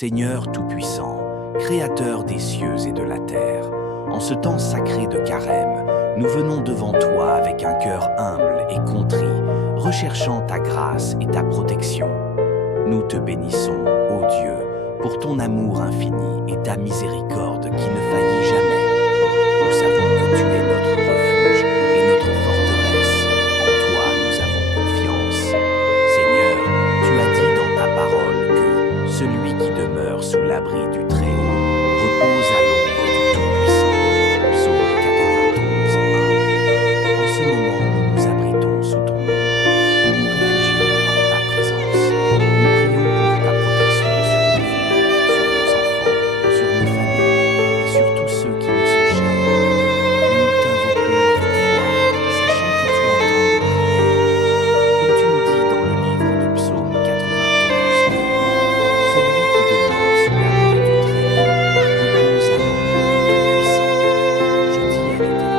Seigneur Tout-Puissant, Créateur des cieux et de la terre, en ce temps sacré de Carême, nous venons devant toi avec un cœur humble et contrit, recherchant ta grâce et ta protection. Nous te bénissons, ô Dieu, pour ton amour infini et ta miséricorde qui ne faillit jamais. Nous savons que tu es notre refuge et notre forteresse. En toi nous avons confiance. Seigneur, tu as dit dans ta parole que celui qui demeure sous l'abri du Très-Haut repose à l'ombre du Tout-Puissant. Psaume 92, 1. En ce moment, nous nous abritons sous ton ombre. Nous nous réfugions dans ta présence. Nous prions pour ta protection sur nos vies, sur nos enfants, sur nos familles et sur tous ceux qui nous sont chers. Nous t'invoquons avec foi, sachant que tu entends nos prières. Comme tu nous dis dans le livre de Psaume 92, celui qui demeure sous l'abri du Très-Haut repose à l'ombre du Tout-Puissant. Je dis à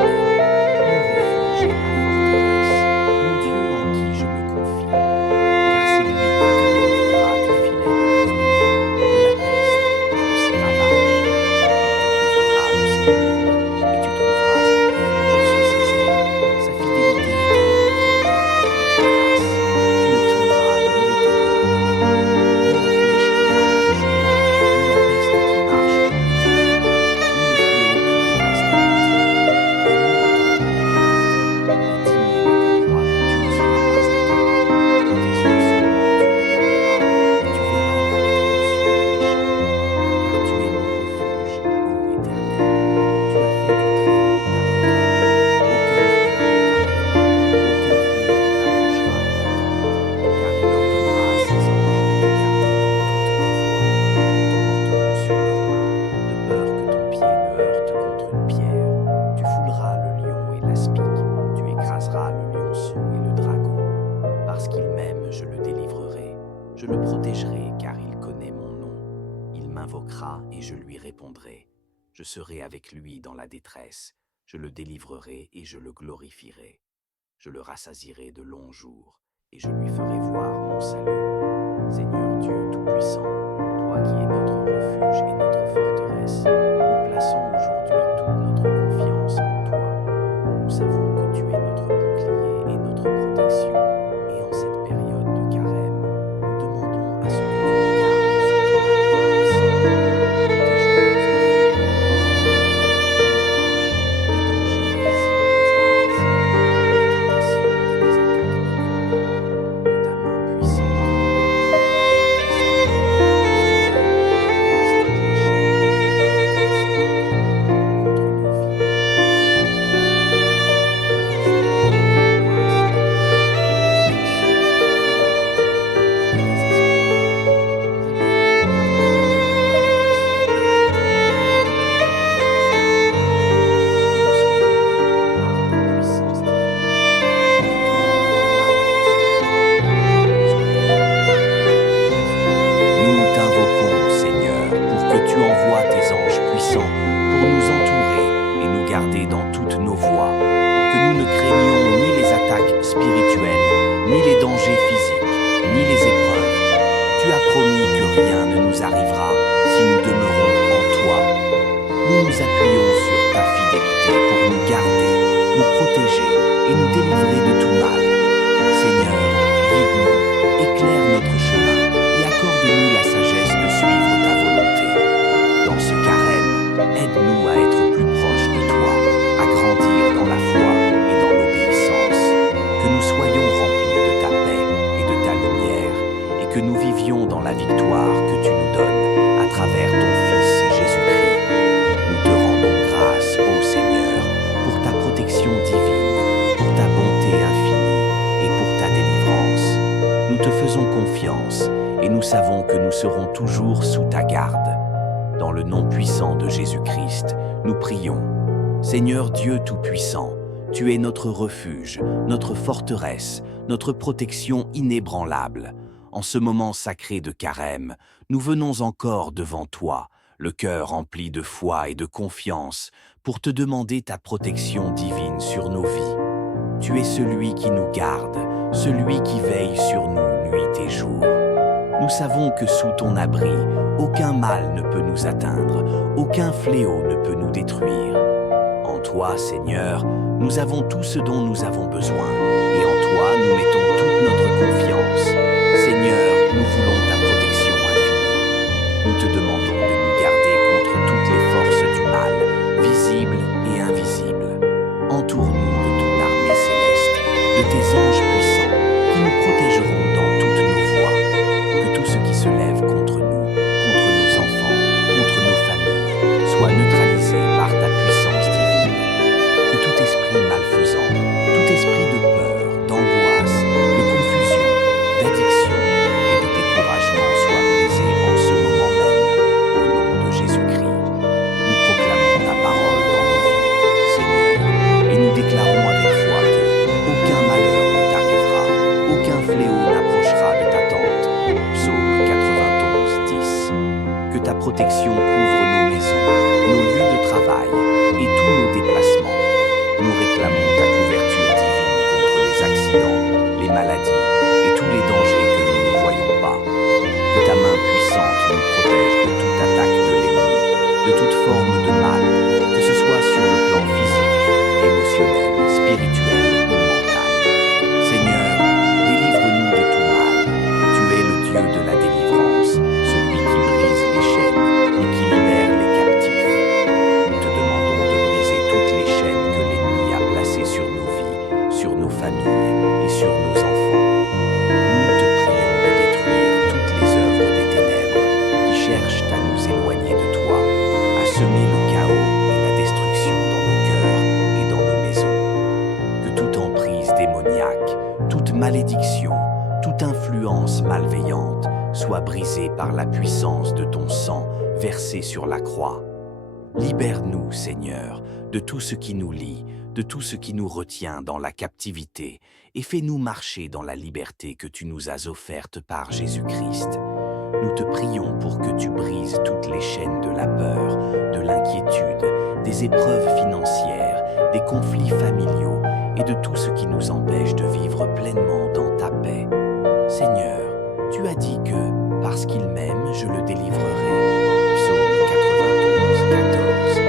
l'Éternel, mon refuge et ma forteresse, mon Dieu en qui je me confie, car c'est lui qui te délivrera du filet de l'ouvrier, de la peste et de ses ravages. Il te couvrira de ses plumes, et tu trouveras un refuge sous ses ailes. Sa fidélité est un bouclier et une cuirasse. Tu ne craindras ni les terreurs de la nuit, ni la flèche qui vole de jour, ni la peste qui marche dans les ténèbres, ni le fléau qui dévaste à midi. Des mille tomberont à ta côté, et 10 000 à ta droite, tu ne seras pas atteint. De tes yeux seulement tu regarderas, et tu verras la rétribution des méchants. Car tu es mon refuge, ô Éternel. Tu as fait du Très-Haut ta retraite. Aucun malheur ne t'arrivera, aucun fléau n'approchera de ta tente. Car il ordonnera à ses anges de te garder dans toutes tes voies. Ils te porteront sur leurs mains, de peur que ton pied ne heurte contre une pierre. Tu fouleras le lion et l'aspic, tu écraseras le lionceau et le dragon. Parce qu'il m'aime, je le délivrerai. Je le protégerai, car il connaît mon nom. Il m'invoquera et je lui répondrai. Je serai avec lui dans la détresse. Je le délivrerai et je le glorifierai. Je le rassasierai de longs jours et je lui ferai voir mon salut. Seigneur Dieu Tout-Puissant, toi qui es notre refuge et notre forteresse, nous plaçons aujourd'hui toute notre confiance en toi. Nous savons que tu es notre bouclier et notre protection, et en cette période de carême, nous demandons à ce que tu nous gardes sous ton abri puissant. Protège nos enfants, nos proches, des dangers visibles et invisibles, des tentations et des attaques de l'ennemi. Que ta main puissante nous protège à chaque instant. Seigneur, brise toutes les chaînes et toutes les maîtresses de l'ennemi contre nos vies. Libère ton peuple, brise les liens d'angoisse, de peur, de frustration, de maladie et de désespoir. Libère-nous de tout mal, de l'addiction et de toute puissance divine. Que nous soyons Nous t'invoquons, Seigneur, pour que tu envoies tes anges puissants pour nous entourer et nous garder dans toutes nos voies, que nous ne craignions ni les attaques spirituelles, ni les dangers physiques, ni les épreuves. Tu as promis que rien ne nous arrivera si nous demeurons en toi. Nous nous appuyons sur ta fidélité pour nous garder, nous protéger et nous délivrer de tout mal. Seigneur, guide-nous, éclaire notre chemin et accorde-nous la sagesse de suivre ta volonté. Dans ce carême, aide-nous à être plus proches de toi, à grandir dans la foi et dans l'obéissance, que nous soyons remplis de ta paix et de ta lumière, et que nous vivions dans la victoire que tu nous donnes à travers ton Fils Jésus-Christ. Nous te rendons grâce, ô Seigneur, pour ta protection divine, pour ta bonté infinie et pour ta délivrance. Nous te faisons confiance et nous savons que nous serons toujours sous ta garde. Dans le nom puissant de Jésus-Christ, nous prions. Seigneur Dieu Tout-Puissant, tu es notre refuge, notre forteresse, notre protection inébranlable. En ce moment sacré de carême, nous venons encore devant toi, le cœur rempli de foi et de confiance, pour te demander ta protection divine sur nos vies. Tu es celui qui nous garde, celui qui veille sur nous nuit et jour. Nous savons que sous ton abri, aucun mal ne peut nous atteindre, aucun fléau ne peut nous détruire. En toi, Seigneur, nous avons tout ce dont nous avons besoin, et en toi, nous mettons toute notre confiance. Seigneur, nous voulons ta protection infinie. Nous te demandons de nous garder contre toutes les forces du mal, visibles et invisibles. Entoure-nous de ton armée céleste, de tes anges puissants, qui nous protégeront dans toutes nos voies. Que tout ce qui se lève contre nous, contre nos enfants, contre nos familles, soit neutralisé par ta puissance divine. Que tout esprit malfaisant, tout esprit de peur, d'angoisse, de confusion, d'addiction et de découragement soit brisé en ce moment même, au nom de Jésus-Christ. Nous proclamons ta parole dans nos vies, Seigneur, et nous déclarons avec foi que aucun malheur ne t'arrivera, aucun fléau n'approchera de ta tente. Psaume 91, 10. Que ta protection couvre nos maisons, nos lieux de travail et tous nos déplacements. Nous réclamons ta couverture divine contre les accidents, les maladies et tous les dangers que nous ne voyons pas. Que ta main puissante nous protège de toute attaque de l'ennemi, de toute forme de mal, que ce soit sur le plan physique, émotionnel, spirituel ou mental. Seigneur, délivre-nous de tout mal. Tu es le Dieu de la délivrance, celui qui brise les chaînes et qui libère les captifs. Nous te demandons de briser toutes les chaînes que l'ennemi a placées sur nos vies, sur nos familles et sur nos enfants. Nous te prions de détruire toutes les œuvres des ténèbres qui cherchent à nous éloigner de toi, à semer le chaos et la destruction dans nos cœurs et dans nos maisons. Que toute emprise démoniaque, toute malédiction, toute influence malveillante soit brisée par la puissance de ton sang versé sur la croix. Libère-nous, Seigneur, de tout ce qui nous lie, de tout ce qui nous retient dans la captivité, et fais-nous marcher dans la liberté que tu nous as offerte par Jésus-Christ. Nous te prions pour que tu brises toutes les chaînes de la peur, de l'inquiétude, des épreuves financières, des conflits familiaux et de tout ce qui nous empêche de vivre pleinement dans ta paix. Seigneur, tu as dit que, parce qu'il m'aime, je le délivrerai. Psaume 92, 14.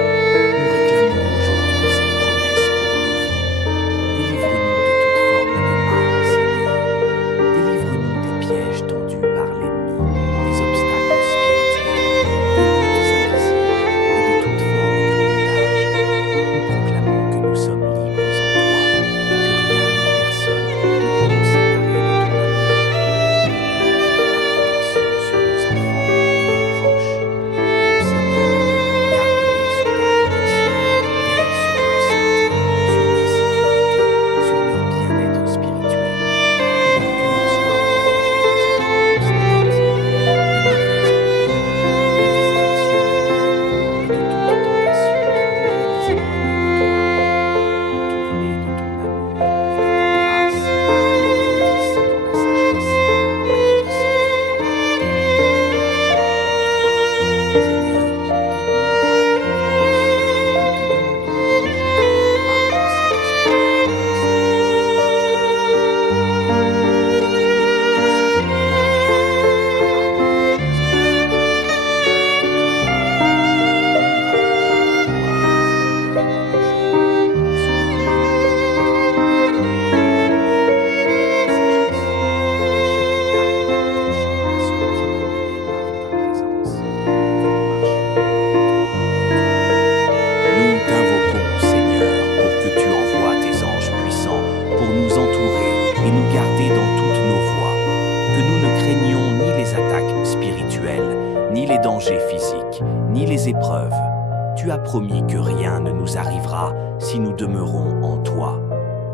Nous réclamons aujourd'hui cette promesse pour nos vies. Délivre-nous de toute forme de mal, Seigneur. Délivre-nous des pièges tendus par l'ennemi, des obstacles spirituels, des luttes invisibles et de toute forme de bondage. Nous proclamons que nous sommes libres en toi et que rien ni personne ne peut nous séparer de ton amour. Ta protection sur nos enfants et nos proches. Seigneur, garde-les sous ta protection, veille sur leur santé, sur leur sécurité, sur leur bien-être spirituel. Que leur cœur soit protégé des influences négatives, des mauvaises ondes, des distractions mondaines et de toute tentation qui pourrait les éloigner de toi. Entoure-les de ton amour et de ta grâce, qu'ils grandissent dans la sagesse, dans la connaissance de ta volonté. Seigneur, guide-nous dans la Nous t'invoquons, Seigneur, pour que tu envoies tes anges puissants pour nous entourer et nous garder dans toutes nos voies, que nous ne craignons ni les attaques spirituelles, ni les dangers physiques, ni les épreuves. Tu as promis que rien ne nous arrivera si nous demeurons en toi.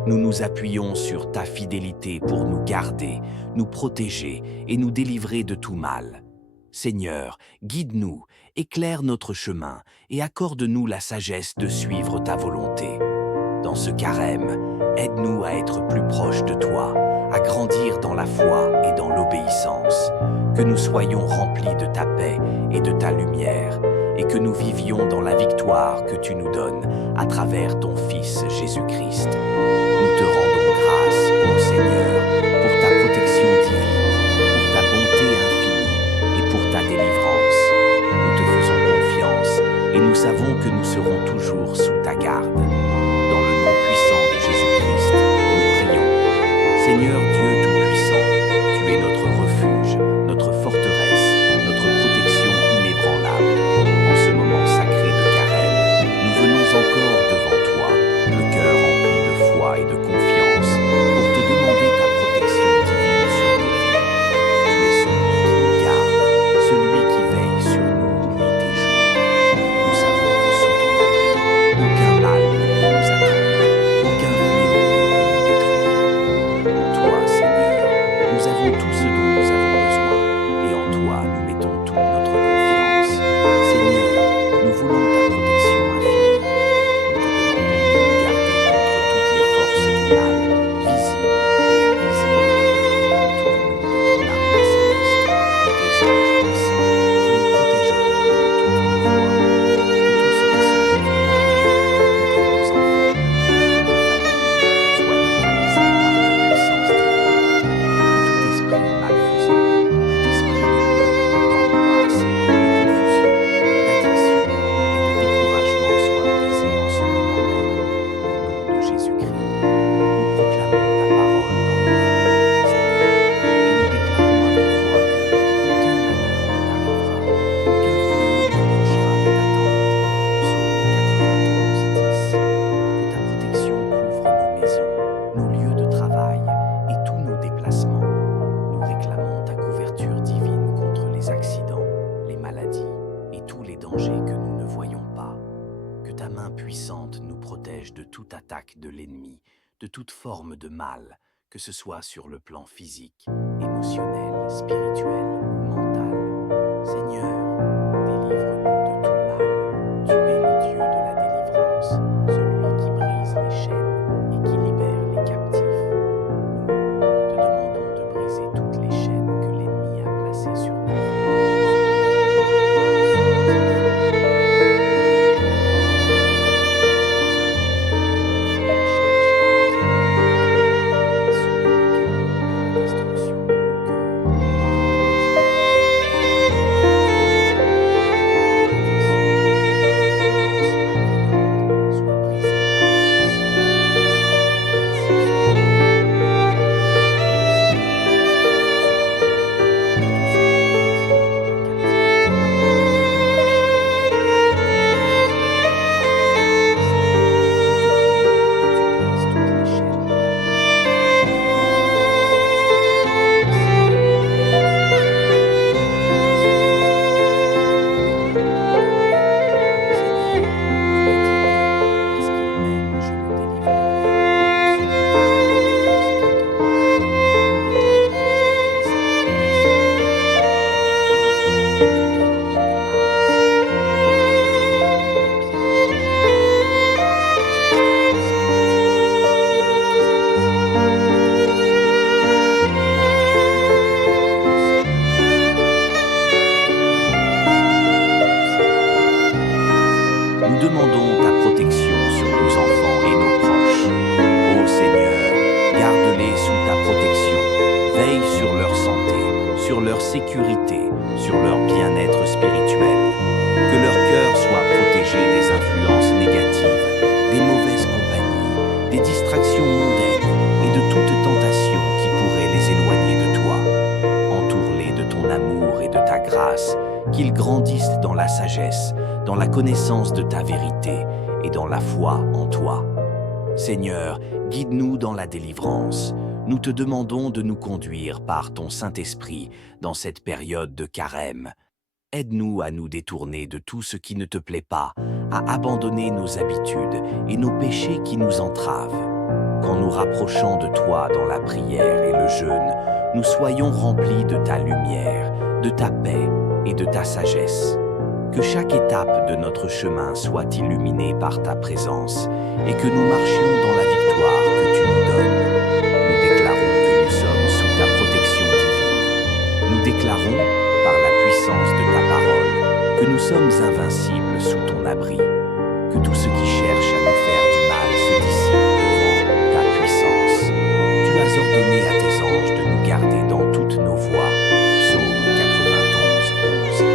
Nous nous appuyons sur ta fidélité pour nous garder, nous protéger et nous délivrer de tout mal. Seigneur, guide-nous, éclaire notre chemin et accorde-nous la sagesse de suivre ta volonté. Dans ce carême, aide-nous à être plus proches de toi, à grandir dans la foi et dans l'obéissance, que nous soyons remplis de ta paix et de ta lumière, et que nous vivions dans la victoire que tu nous donnes à travers ton Fils Jésus-Christ. Nous te rendons grâce, ô Seigneur, pour ta protection divine, pour ta bonté infinie et pour ta délivrance. savons que nous serons toujours sous ta garde. Dans le nom puissant de Jésus-Christ, nous prions. Seigneur Dieu Tout-Puissant, tu es notre refuge, notre forteresse, notre protection inébranlable. En ce moment sacré de carême, nous venons encore devant toi, le cœur rempli de foi et de confiance, pour te demander ta protection divine sur nos vies. Tu es celui qui nous garde, celui qui veille sur nous nuit et jour. Nous savons que sous ton abri, aucun mal ne peut nous atteindre, aucun fléau ne peut nous détruire. En toi, Seigneur, nous avons tout ce dont nous avons besoin, et en toi nous mettons toute notre confiance. Seigneur, nous voulons ta protection infinie. Nous te demandons de nous garder contre toutes les forces du mal, visibles et invisibles. Entoure-nous de ton arme céleste, de tes anges puissants, qui nous protégeront dans toutes nos voies. Que tout ce qui se lève contre nous, contre nos enfants, contre nos familles, soit neutralisé par ta puissance divine. Que tout esprit malfaisant, tout esprit de peur, d'angoisse, de confusion, d'addiction et de découragement soit brisé en ce moment même. Au nom de Jésus-Christ, nous proclamons ta parole dans nos vies, Seigneur, et nous déclarons avec foi que aucun malheur ne t'arrivera, aucun fléau n'approchera de ta tente. Psaume 93, 10. Que ta protection couvre nos maisons, nos lieux de travail et tous nos déplacements. Nous réclamons ta couverture divine contre les accidents, les maladies et tous les dangers que nous ne voyons pas. Que ta main puissante nous protège de toute attaque de l'ennemi, de toute forme de mal, que ce soit sur le plan physique, émotionnel, spirituel ou mental. Seigneur, délivre-nous de tout mal. Tu es le Dieu de la délivrance, celui qui brise les chaînes et qui libère les captifs. Nous te demandons de briser toutes les chaînes que l'ennemi a placées sur nos Nous demandons ta protection sur nos enfants et nos proches. Ô Seigneur, garde-les sous ta protection. Veille sur leur santé, sur leur sécurité, sur leur bien-être spirituel. Que leur cœur soit protégé des influences négatives, des mauvaises compagnies, des distractions mondaines et de toute tentation qui pourrait les éloigner de toi. Entoure-les de ton amour et de ta grâce, qu'ils grandissent dans la sagesse, dans la connaissance de ta vérité et dans la foi en toi. Seigneur, guide-nous dans la délivrance. Nous te demandons de nous conduire par ton Saint-Esprit dans cette période de carême. Aide-nous à nous détourner de tout ce qui ne te plaît pas, à abandonner nos habitudes et nos péchés qui nous entravent. Qu'en nous rapprochant de toi dans la prière et le jeûne, nous soyons remplis de ta lumière, de ta paix et de ta sagesse. Que chaque étape de notre chemin soit illuminée par ta présence et que nous marchions dans la victoire que tu nous donnes. Nous déclarons que nous sommes sous ta protection divine. Nous déclarons, par la puissance de ta parole, que nous sommes invincibles sous ton abri. Que tout ce qui cherche à nous faire du mal se dissipe devant ta puissance. Tu as ordonné à tes anges de nous garder dans toutes nos voies. Psaume 91, 11.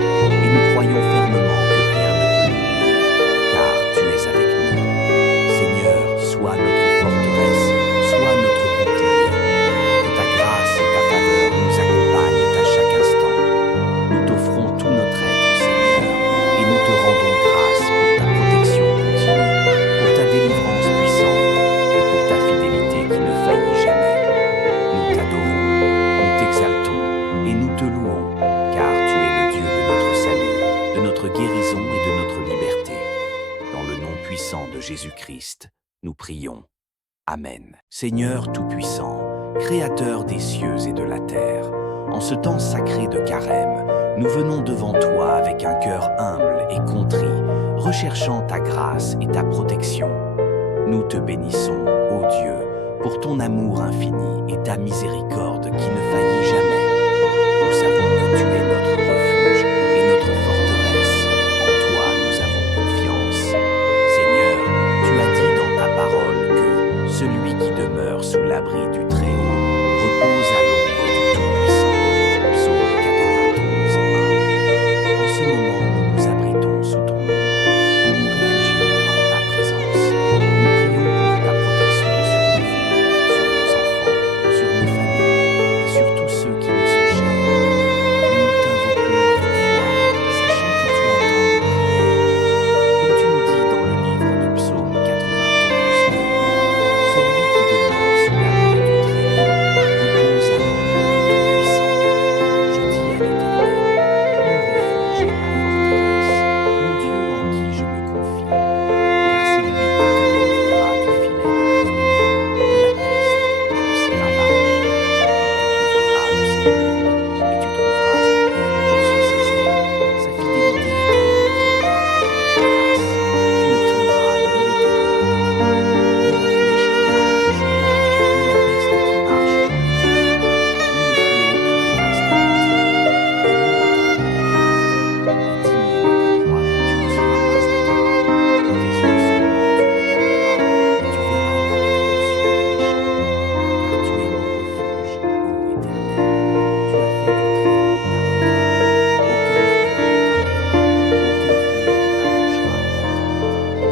Et nous croyons fermement que rien ne peut nous nuire. de notre guérison et de notre liberté. Dans le nom puissant de Jésus-Christ, nous prions. Amen. Seigneur Tout-Puissant, Créateur des cieux et de la terre, en ce temps sacré de Carême, nous venons devant toi avec un cœur humble et contrit, recherchant ta grâce et ta protection. Nous te bénissons, ô Dieu, pour ton amour infini et ta miséricorde qui ne faillit jamais. Nous savons que tu es notre refuge et notre forteresse. En toi nous avons confiance. Seigneur, tu as dit dans ta parole que celui qui demeure sous l'abri du Très-Haut repose à l'ombre du Tout-Puissant. Psaume 92, 1. En ce moment, nous nous abritons sous ton ombre. Nous nous réfugions dans ta présence. Nous prions pour ta protection sur nos vies, sur nos enfants, sur nos familles et sur tous ceux qui nous sont chers. Nous t'invoquons avec foi, sachant que tu entends nos prières. Comme tu nous dis dans le livre de Psaume 92, celui qui demeure sous l'abri du Très-Haut repose à l'ombre du Tout-Puissant. Je dis à l'Éternel, mon refuge et ma forteresse, mon Dieu en qui je me confie, car c'est lui qui te délivrera du filet de l'ouvrier, de la peste et de ses ravages. Il te couvrira de ses plumes, et tu trouveras un refuge sous ses ailes. Sa fidélité est un bouclier et une cuirasse. Tu ne craindras ni les terreurs de la nuit, ni la flèche qui vole de jour, ni la peste qui marche dans les ténèbres, ni le fléau qui dévaste à midi. Un mot tombe à ta droite, et 10 000 à ta droite, tu ne seras pas atteint. De tes yeux seulement tu regarderas, et tu verras la rétribution des méchants. Car tu es mon refuge, ô Éternel. Tu as fait du Très-Haut ta retraite. Aucun malheur ne t'arrivera, aucun fléau n'approchera de ta tente.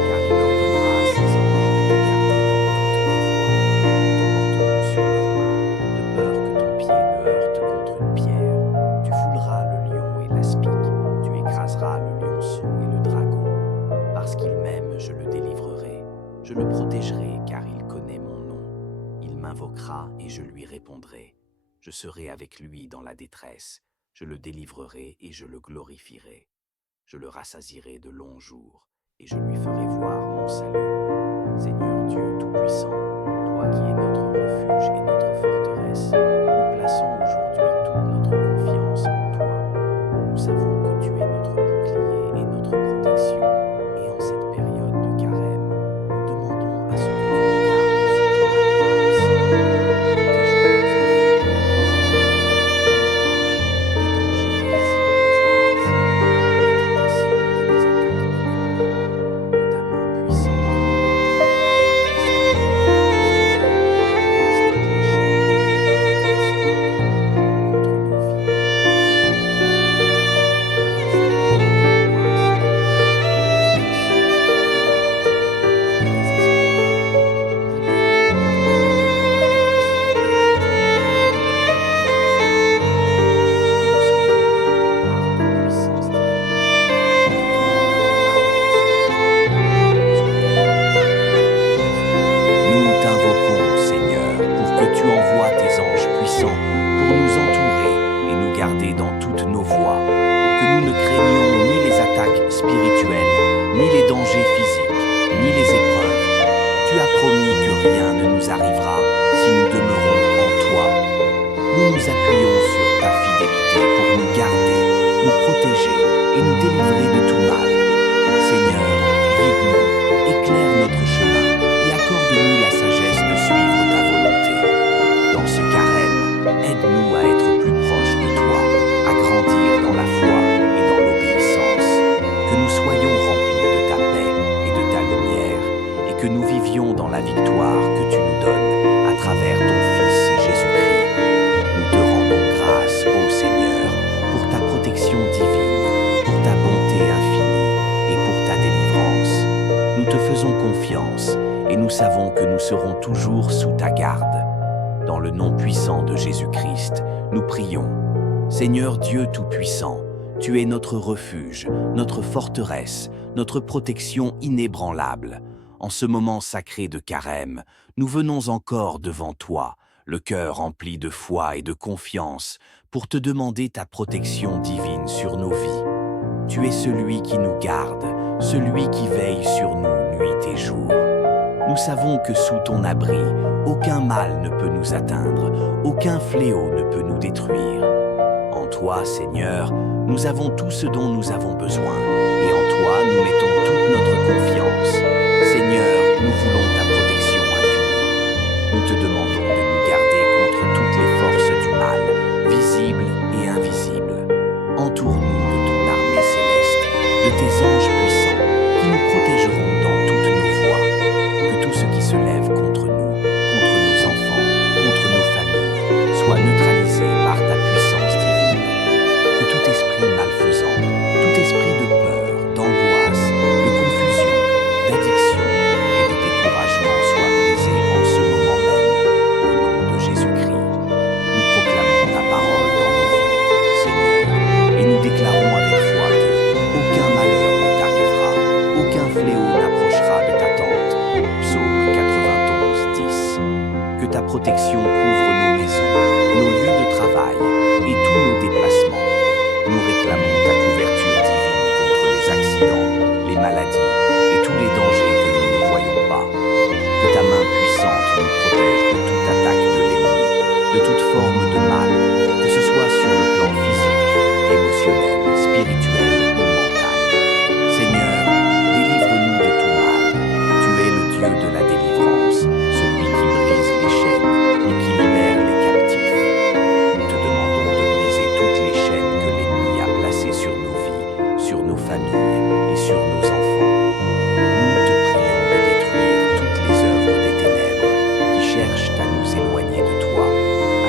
Car il ordonnera à ses anges de te garder dans toutes tes voies. Ils te porteront sur leurs mains, de peur que ton pied ne heurte contre une pierre. Tu fouleras le lion et l'aspic, tu écraseras le lionceau et le dragon. Parce qu'il m'aime, je le délivrerai. Je le protégerai, car il connaît mon nom. Il m'invoquera et je lui répondrai. Je serai avec lui dans la détresse. Je le délivrerai et je le glorifierai. Je le rassasierai de longs jours et je lui ferai voir mon salut. Seigneur Dieu Tout-Puissant, toi qui es notre refuge et notre forteresse, nous plaçons aujourd'hui toute notre confiance en toi. Nous savons que tu es notre bouclier et notre protection, et en cette période de carême, nous demandons à ce que tu nous gardes sous ton abri puissant. Protège nos enfants, nos proches, des dangers visibles et invisibles, des tentations et des attaques de l'ennemi. Que ta main puissante nous protège à chaque instant. Dans toutes nos voies, que nous ne craignions ni les attaques spirituelles, ni les dangers physiques, ni les épreuves. Tu as promis que rien ne nous arrivera si nous demeurons en toi. Nous nous appuyons sur ta fidélité pour nous garder, nous protéger et nous délivrer de tout mal. Seigneur, guide-nous, éclaire notre chemin et accorde-nous la sagesse de suivre ta volonté. Dans ce carême, aide-nous à être plus proches de toi, à grandir dans la foi et dans l'obéissance, que nous soyons remplis de ta paix et de ta lumière, et que nous vivions dans la victoire que tu nous donnes à travers ton Fils Jésus-Christ. Nous te rendons grâce, ô Seigneur, pour ta protection divine, pour ta bonté infinie et pour ta délivrance. Nous te faisons confiance et nous savons que nous serons toujours sous ta garde. Dans le nom puissant de Jésus-Christ, nous prions. Seigneur Dieu Tout-Puissant, tu es notre refuge, notre forteresse, notre protection inébranlable. En ce moment sacré de carême, nous venons encore devant toi, le cœur rempli de foi et de confiance, pour te demander ta protection divine sur nos vies. Tu es celui qui nous garde, celui qui veille sur nous nuit et jour. Nous savons que sous ton abri, aucun mal ne peut nous atteindre, aucun fléau ne peut nous détruire. En toi, Seigneur, nous avons tout ce dont nous avons besoin, et en toi, nous mettons toute notre confiance. Seigneur, nous voulons ta protection infinie. Nous te demandons de nous garder contre toutes les forces du mal, visibles et invisibles. Entoure-nous de ton armée céleste, de tes anges puissants, qui nous protégeront dans toutes nos voies. Que tout ce qui se lève contre nous, contre nos enfants, contre nos familles, soit neutralisé par ta puissance divine. Que tout esprit malfaisant, tout esprit de peur, d'angoisse, de confusion, d'addiction et de découragement soit brisé en ce moment même, au nom de Jésus-Christ. Nous proclamons ta parole dans nos vies, Seigneur, et nous déclarons avec foi que aucun malheur ne t'arrivera, aucun fléau n'approchera de ta tente. Psaume 91, 10. Que ta protection couvre nos maisons, nos lieux de travail et tous nos déplacements. Nous réclamons ta couverture divine contre les accidents, les maladies et tous les dangers que nous ne voyons pas. Que ta main puissante nous protège de toute attaque de l'ennemi, de toute forme de mal, que ce soit sur le plan physique, émotionnel, spirituel ou mental. Seigneur, délivre-nous de tout mal. Tu es le Dieu de la délivrance, celui qui brise les chaînes et qui libère les captifs. Nous te demandons de briser toutes les chaînes que l'ennemi a placées sur nos vies, sur nos familles et sur nos enfants. Nous te prions de détruire toutes les œuvres des ténèbres qui cherchent à nous éloigner de toi,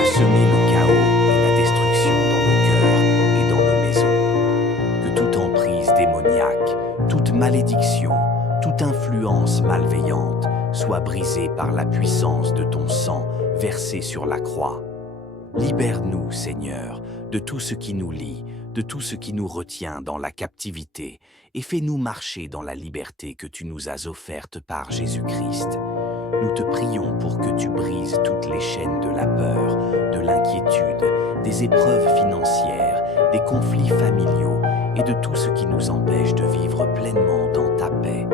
à semer le chaos et la destruction dans nos cœurs et dans nos maisons. Que toute emprise démoniaque, toute malédiction, toute influence malveillante soit brisée par la puissance de ton sang versé sur la croix. Libère-nous, Seigneur, de tout ce qui nous lie, de tout ce qui nous retient dans la captivité, et fais-nous marcher dans la liberté que tu nous as offerte par Jésus-Christ. Nous te prions pour que tu brises toutes les chaînes de la peur, de l'inquiétude, des épreuves financières, des conflits familiaux et de tout ce qui nous empêche de vivre pleinement dans ta paix.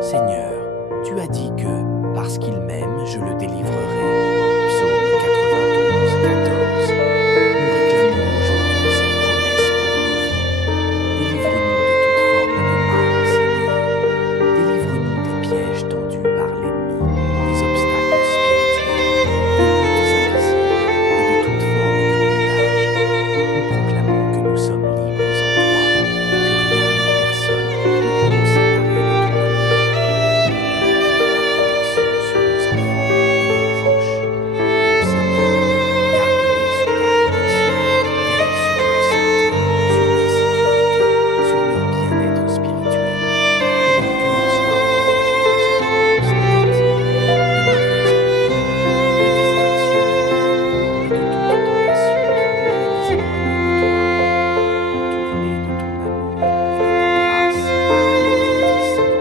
Seigneur, tu as dit que, parce qu'il m'aime, je le délivrerai. Psaume 92, 14. Nous réclamons aujourd'hui cette promesse pour nos vies. Délivre-nous de toute forme de mal, Seigneur. Délivre-nous des pièges tendus par l'ennemi, des obstacles spirituels, des luttes invisibles et de toute forme de bondage. Nous proclamons que nous sommes libres en toi et que rien ni personne ne peut nous séparer de ton amour. Sur nos enfants et nos proches. Seigneur, garde-les sous ta protection, veille sur leur santé, sur leur sécurité, sur leur bien-être spirituel. Que leur cœur soit protégé des influences négatives, des mauvaises opinions, des distractions et de toute tentation qui pourrait les éloigner de toi. Entoure-les de ton amour et de ta grâce, qu'ils grandissent dans la sagesse,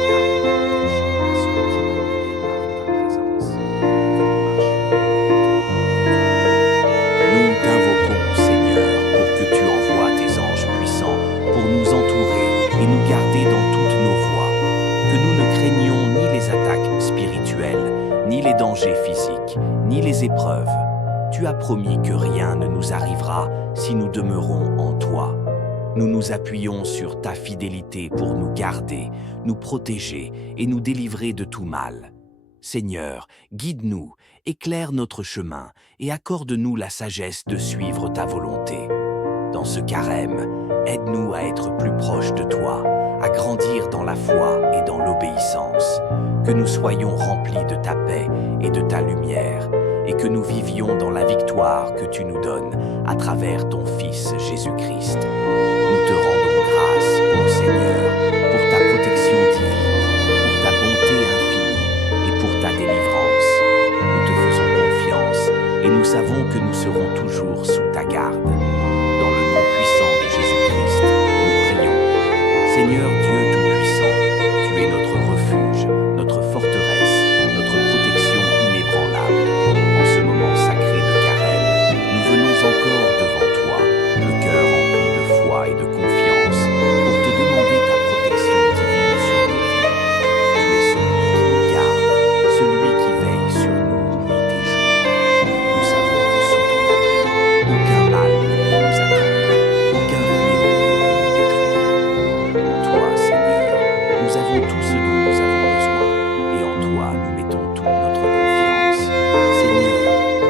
dans la connaissance de ta volonté. Seigneur, guide-nous dans la Nous t'invoquons, Seigneur, pour que tu envoies tes anges puissants pour nous entourer et nous garder dans toutes nos voies, que nous ne craignions ni les attaques spirituelles, ni les dangers physiques, ni les épreuves. Tu as promis que rien ne nous arrivera si nous demeurons en toi. Nous nous appuyons sur ta fidélité pour nous garder, nous protéger et nous délivrer de tout mal. Seigneur, guide-nous, éclaire notre chemin et accorde-nous la sagesse de suivre ta volonté. Dans ce carême, aide-nous à être plus proches de toi, à grandir dans la foi et dans l'obéissance, que nous soyons remplis de ta paix et de ta lumière, et que nous vivions dans la victoire que tu nous donnes à travers ton Fils Jésus-Christ. Nous te rendons Seigneur Dieu Tout-Puissant, tu es notre refuge, notre forteresse, notre protection inébranlable. En ce moment sacré de carême, nous venons encore devant toi, le cœur rempli de foi et de confiance, pour te demander ta protection divine sur nos vies. Tu es celui qui nous garde, celui qui veille sur nous nuit et jour. Nous savons que sous ton abri, aucun mal ne peut nous atteindre, aucun fléau ne peut nous détruire. En toi, Seigneur, nous avons tout ce dont nous avons besoin, et en toi nous mettons toute notre confiance. Seigneur,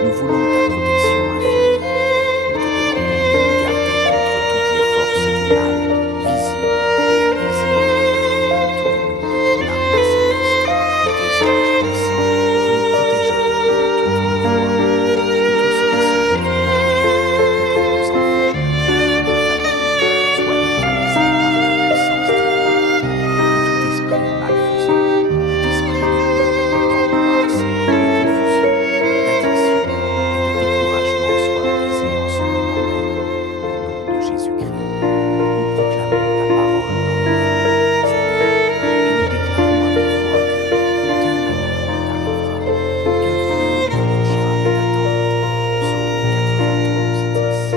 nous voulons ta protection infinie. Nous te demandons de nous garder contre toutes les forces du mal, visibles et invisibles. Entoure-nous de ton armée céleste, de tes anges puissants, qui nous protégeront dans toutes nos voies. Que tout ce qui se lève contre nous, contre nos enfants, contre nos familles, soit neutralisé par ta puissance divine. Que tout esprit malfaisant, tout esprit de peur, d'angoisse, de confusion, d'addiction et de découragement soit brisé en ce moment même. Au nom de Jésus-Christ, nous proclamons ta parole dans nos vies, Seigneur, et nous déclarons avec foi que aucun malheur ne t'arrivera, aucun fléau n'approchera de ta tente. Psaume 91, 10.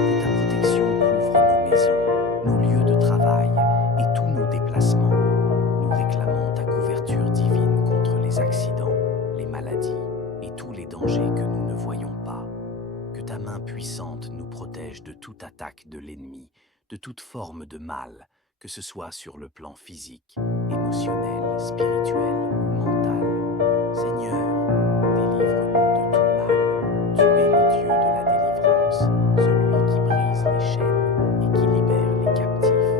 Que ta protection couvre nos maisons, nos lieux de travail et tous nos déplacements. Nous réclamons ta couverture divine contre les accidents, les maladies et tous les dangers que nous ne voyons pas. Que ta main puissante nous protège de toute attaque de l'ennemi, de toute forme de mal, que ce soit sur le plan physique, émotionnel, spirituel ou mental. Seigneur, délivre-nous de tout mal. Tu es le Dieu de la délivrance, celui qui brise les chaînes et qui libère les captifs.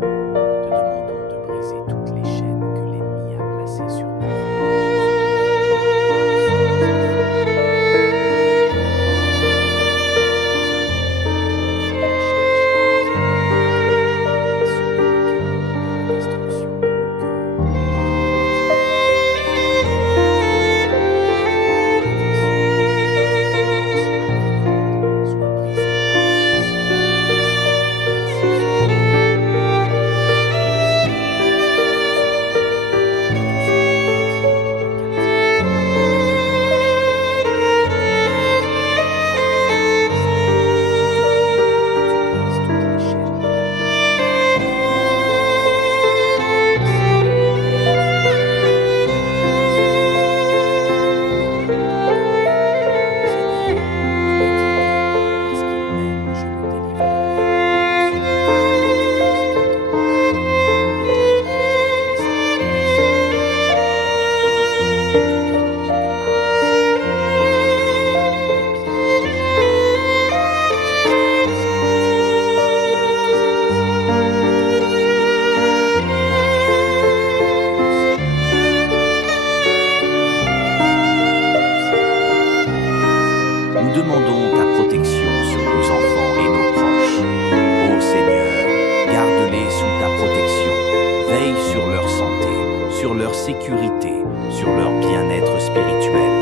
Nous te demandons de briser toutes les chaînes que l'ennemi a placées sur nos Nous demandons ta protection sur nos enfants et nos proches. Ô Seigneur, garde-les sous ta protection. Veille sur leur santé, sur leur sécurité, sur leur bien-être spirituel.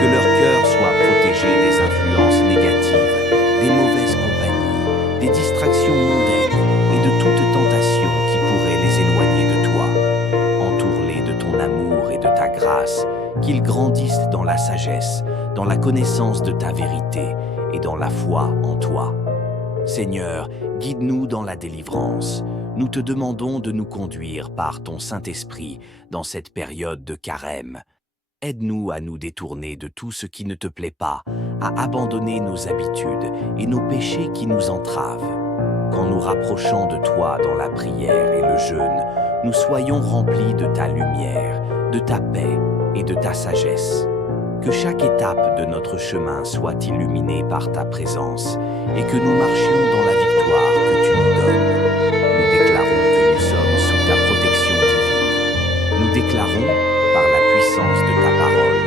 Que leur cœur soit protégé des influences négatives, des mauvaises compagnies, des distractions mondaines et de toute tentation qui pourrait les éloigner de toi. Entoure-les de ton amour et de ta grâce, qu'ils grandissent dans la sagesse, dans la connaissance de ta vérité et dans la foi en toi. Seigneur, guide-nous dans la délivrance. Nous te demandons de nous conduire par ton Saint-Esprit dans cette période de carême. Aide-nous à nous détourner de tout ce qui ne te plaît pas, à abandonner nos habitudes et nos péchés qui nous entravent. Qu'en nous rapprochant de toi dans la prière et le jeûne, nous soyons remplis de ta lumière, de ta paix et de ta sagesse. Que chaque étape de notre chemin soit illuminée par ta présence et que nous marchions dans la victoire que tu nous donnes. Nous déclarons que nous sommes sous ta protection divine. Nous déclarons, par la puissance de ta parole,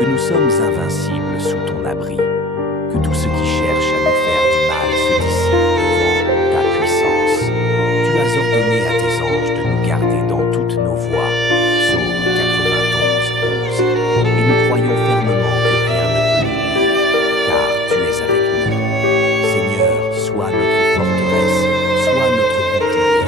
que nous sommes invincibles sous ton abri. Que tout ce qui cherche à nous faire du mal se dissipe devant ta puissance. Tu as ordonné à tes anges de nous garder dans toutes nos voies. Psaume 91, 11. Et nous croyons fermement que rien ne peut nous nuire, car tu es avec nous. Seigneur, sois notre forteresse, sois notre bouclier.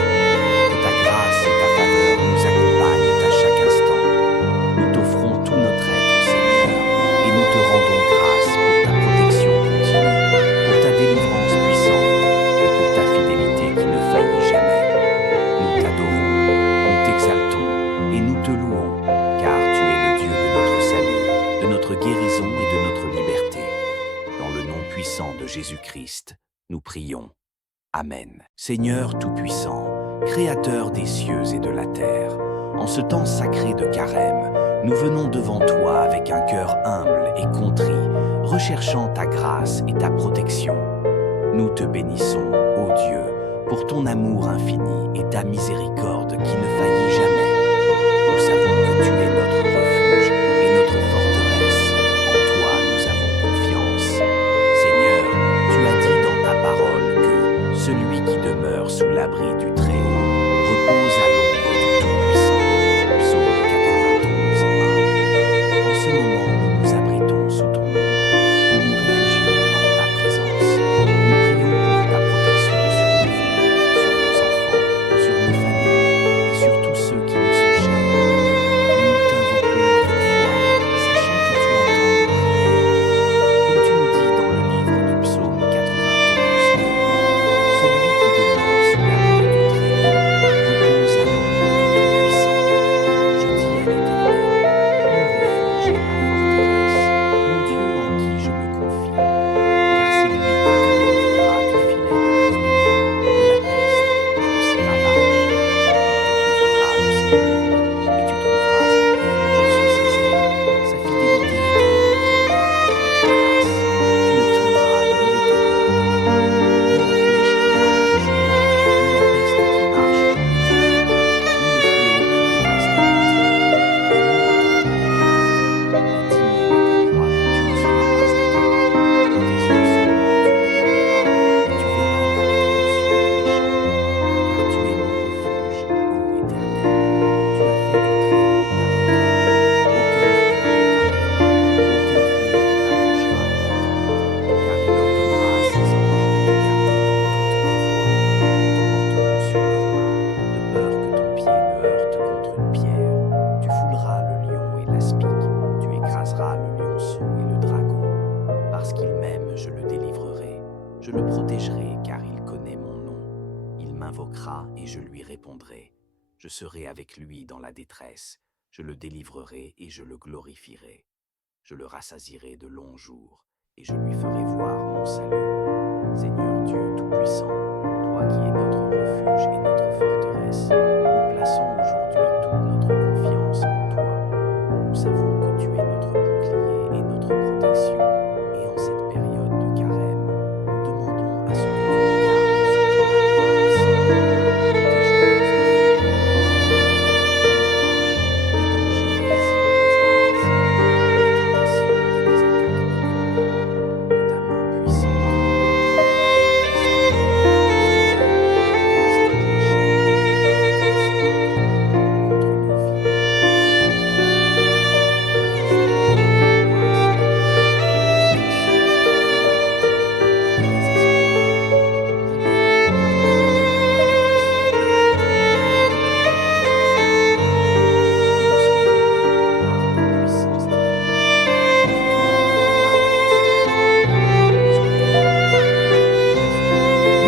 Amen. Seigneur Tout-Puissant, Créateur des cieux et de la terre, en ce temps sacré de Carême, nous venons devant toi avec un cœur humble et contrit, recherchant ta grâce et ta protection. Nous te bénissons, ô Dieu, pour ton amour infini et ta miséricorde qui ne faillit jamais. Nous savons que tu es notre refuge et notre forteresse. En toi nous avons confiance. Seigneur, tu as dit dans ta parole que celui qui demeure sous l'abri du Très-Haut repose à l'ombre du Tout-Puissant. Psaume 92, 1. En ce moment, nous nous abritons sous ton ombre. Nous nous réfugions dans ta présence. Nous prions pour ta protection sur nos vies, sur nos enfants, sur nos familles et sur tous ceux qui nous sont chers. Nous t'invoquons avec foi, sachant que tu entends nos prières. Comme tu nous dis dans le livre de Psaume 92, celui qui demeure sous l'abri du Très-Haut repose à l'ombre du Tout-Puissant. Je dis à l'Éternel, mon refuge et ma forteresse, mon Dieu en qui je me confie, car c'est lui qui te délivrera du filet de l'ennemi, de la peste et de ses ravages. Il te couvrira de ses plumes, et tu trouveras un refuge sous ses ailes. Sa fidélité est un bouclier et une cuirasse. Tu ne craindras ni les terreurs de la nuit, ni la flèche qui vole de jour, ni la peste qui marche dans les ténèbres, ni le fléau qui dévaste à midi. Que nous t'en et 10 000 à ta droite, tu ne seras pas atteint. Que tes yeux seulement tu regarderas, et tu verras la rétribution des méchants. Car tu es mon refuge, ô Éternel. Tu as fait du Très-Haut ta retraite. Aucun malheur ne t'arrivera, aucun fléau n'approchera à ta tente. Car il ordonnera à ses anges de te garder dans toutes tes voies. Ils te porteront sur leurs mains, de peur que ton pied ne heurte contre une pierre. Tu fouleras le lion et l'aspic, tu écraseras le lionceau et le dragon. Parce qu'il m'aime, je le délivrerai. Je le protégerai, car il connaît mon nom. Il m'invoquera et je lui répondrai. Je serai avec lui dans la détresse. Je le délivrerai et je le glorifierai. Je le rassasierai de longs jours et je lui ferai voir mon salut. Seigneur Dieu Tout-Puissant, toi qui es notre refuge et notre forteresse, nous plaçons aujourd'hui toute notre confiance en toi. Nous savons que tu es notre bouclier et notre protection, et en cette période de carême, nous demandons à ce que tu nous gardes sous ton abri puissant. Protège-nous nos enfants, nos proches, des dangers visibles et invisibles, des tentations et des attaques de l'ennemi. Que ta main puissante nous protège à chaque instant. Seigneur, brise toutes les chaînes qui dressent contre nos vies.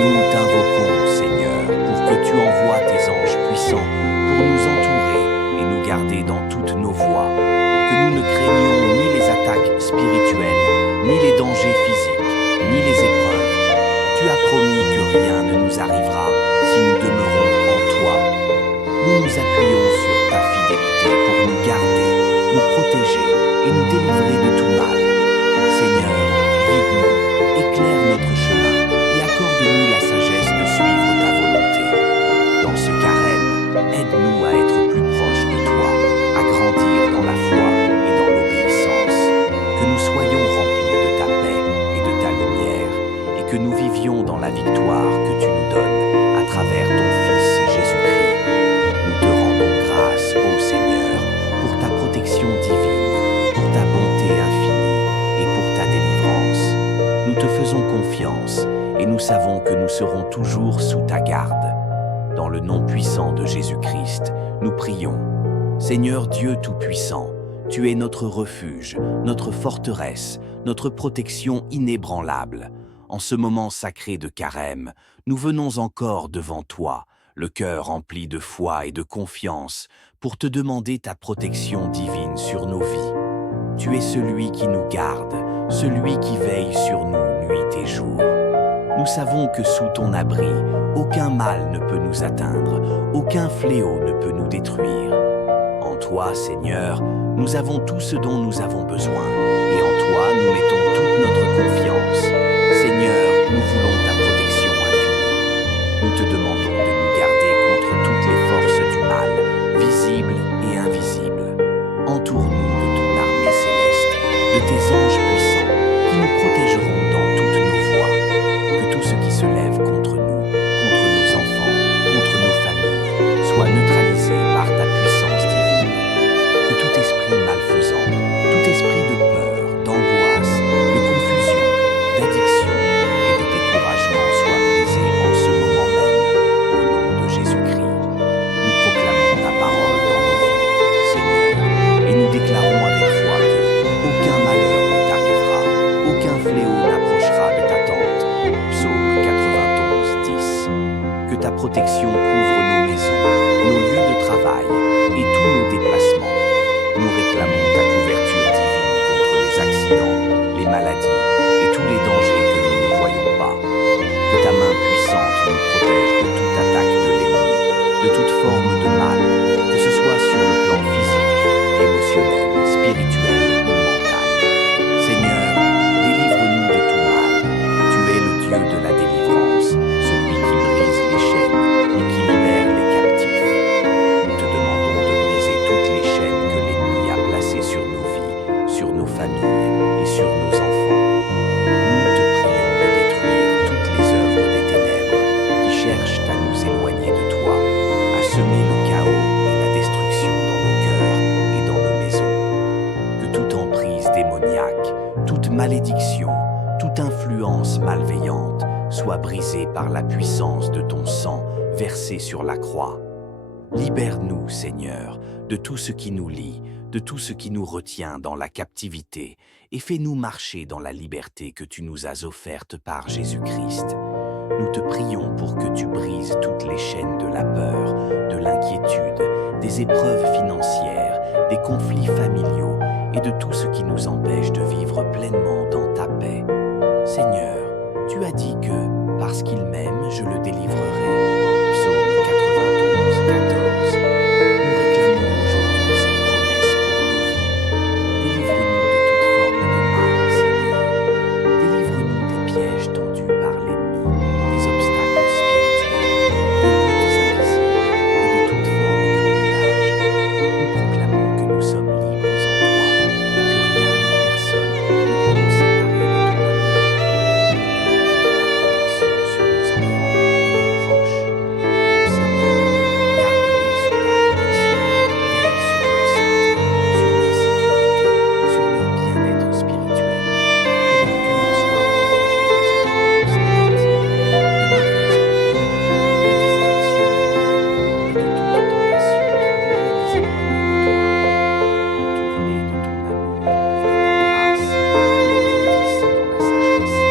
Nous t'invoquons, Seigneur, pour que tu envoies tes anges puissants pour nous entourer et nous garder dans toutes nos voies, que nous ne craignions ni les attaques spirituelles, ni les dangers physiques, ni les épreuves. Tu as promis que rien ne nous arrivera si nous demeurons en toi. Nous nous appuyons sur ta fidélité pour nous garder, nous protéger et nous délivrer de tout mal. Seigneur, guide-nous, éclaire notre chemin et accorde-nous la sagesse de suivre ta volonté. Dans ce carême, aide-nous à être plus proches de toi, à grandir dans la foi et dans l'obéissance, que nous soyons remplis de ta paix et de ta lumière, et que nous vivions dans la victoire que tu nous donnes à travers ton Fils Jésus-Christ. Nous te rendons grâce, ô Seigneur, pour ta protection divine, pour ta bonté infinie et pour ta délivrance. Nous te faisons confiance et nous savons que nous serons toujours sous ta garde. Dans le nom puissant de Jésus-Christ, nous prions. Seigneur Dieu Tout-Puissant, tu es notre refuge, notre forteresse, notre protection inébranlable. En ce moment sacré de carême, nous venons encore devant toi, le cœur rempli de foi et de confiance, pour te demander ta protection divine sur nos vies. Tu es celui qui nous garde, celui qui veille sur nous nuit et jour. Nous savons que sous ton abri, aucun mal ne peut nous atteindre, aucun fléau ne peut nous détruire. En toi, Seigneur, nous avons tout ce dont nous avons besoin, et en toi, nous mettons toute notre confiance. Seigneur, nous voulons ta protection infinie. Nous te demandons de nous garder contre toutes les forces du mal, visibles et invisibles. Entoure-nous de ton armée céleste, de tes anges puissants, qui nous protégeront dans toutes nos voies. Que tout ce qui se lève contre nous, contre nos enfants, contre nos familles, soit neutralisé par ta puissance divine. Que tout esprit malfaisant, tout esprit de peur, d'angoisse, de confusion, d'addiction et de découragement soit brisé en ce moment même, au nom de Jésus-Christ. Nous proclamons ta parole dans nos vies, Seigneur, et nous déclarons avec foi que aucun malheur ne t'arrivera, aucun fléau n'approchera de ta tente. Psaume 91, 10. Que ta protection couvre nos maisons, nos lieux de travail et tous nos déplacements. Nous réclamons ta couverture divine contre les accidents, les maladies et tous les dangers que nous ne voyons pas. Que ta main puissante nous protège de toute attaque de l'ennemi, de toute forme de mal, que ce soit sur le plan physique, émotionnel, spirituel ou mental. Seigneur, délivre-nous de tout mal. Tu es le Dieu de la délivrance, celui qui brise les chaînes et qui libère les captifs. Nous te demandons de briser toutes les chaînes que l'ennemi a placées sur nos vies, sur nos familles et sur nos enfants. Nous te prions de détruire toutes les œuvres des ténèbres qui cherchent à nous éloigner de toi, à semer le chaos et la destruction dans nos cœurs et dans nos maisons. Que toute emprise démoniaque, toute malédiction, toute influence malveillante soit brisée par la puissance de ton sang versé sur la croix. Libère-nous, Seigneur, de tout ce qui nous lie, de tout ce qui nous retient dans la captivité, et fais-nous marcher dans la liberté que tu nous as offerte par Jésus-Christ. Nous te prions pour que tu brises toutes les chaînes de la peur, de l'inquiétude, des épreuves financières, des conflits familiaux et de tout ce qui nous empêche de vivre pleinement dans ta paix. Seigneur, tu as dit que, parce qu'il m'aime, je le délivrerai. Psaume 92, 14. Nous réclamons aujourd'hui cette promesse pour nos vies. Délivre-nous de toute forme de mal, Seigneur. Délivre-nous des pièges tendus par l'ennemi, des obstacles spirituels, des luttes invisibles et de toute forme de bondage. Nous proclamons que nous sommes libres en toi et que rien ni personne ne peut nous séparer de ton amour. Ta protection sur nos enfants et nos proches. Seigneur, garde-les sous ta protection, veille sur leur santé, sur leur sécurité, sur leur bien-être spirituel. Que leur cœur soit protégé des influences négatives, des mauvaises opinions, des distractions mondaines et de toute tentation qui pourrait les éloigner de toi. Entoure-les de ton amour et de ta grâce, qu'ils grandissent dans la sagesse, dans la connaissance de ta volonté. Seigneur,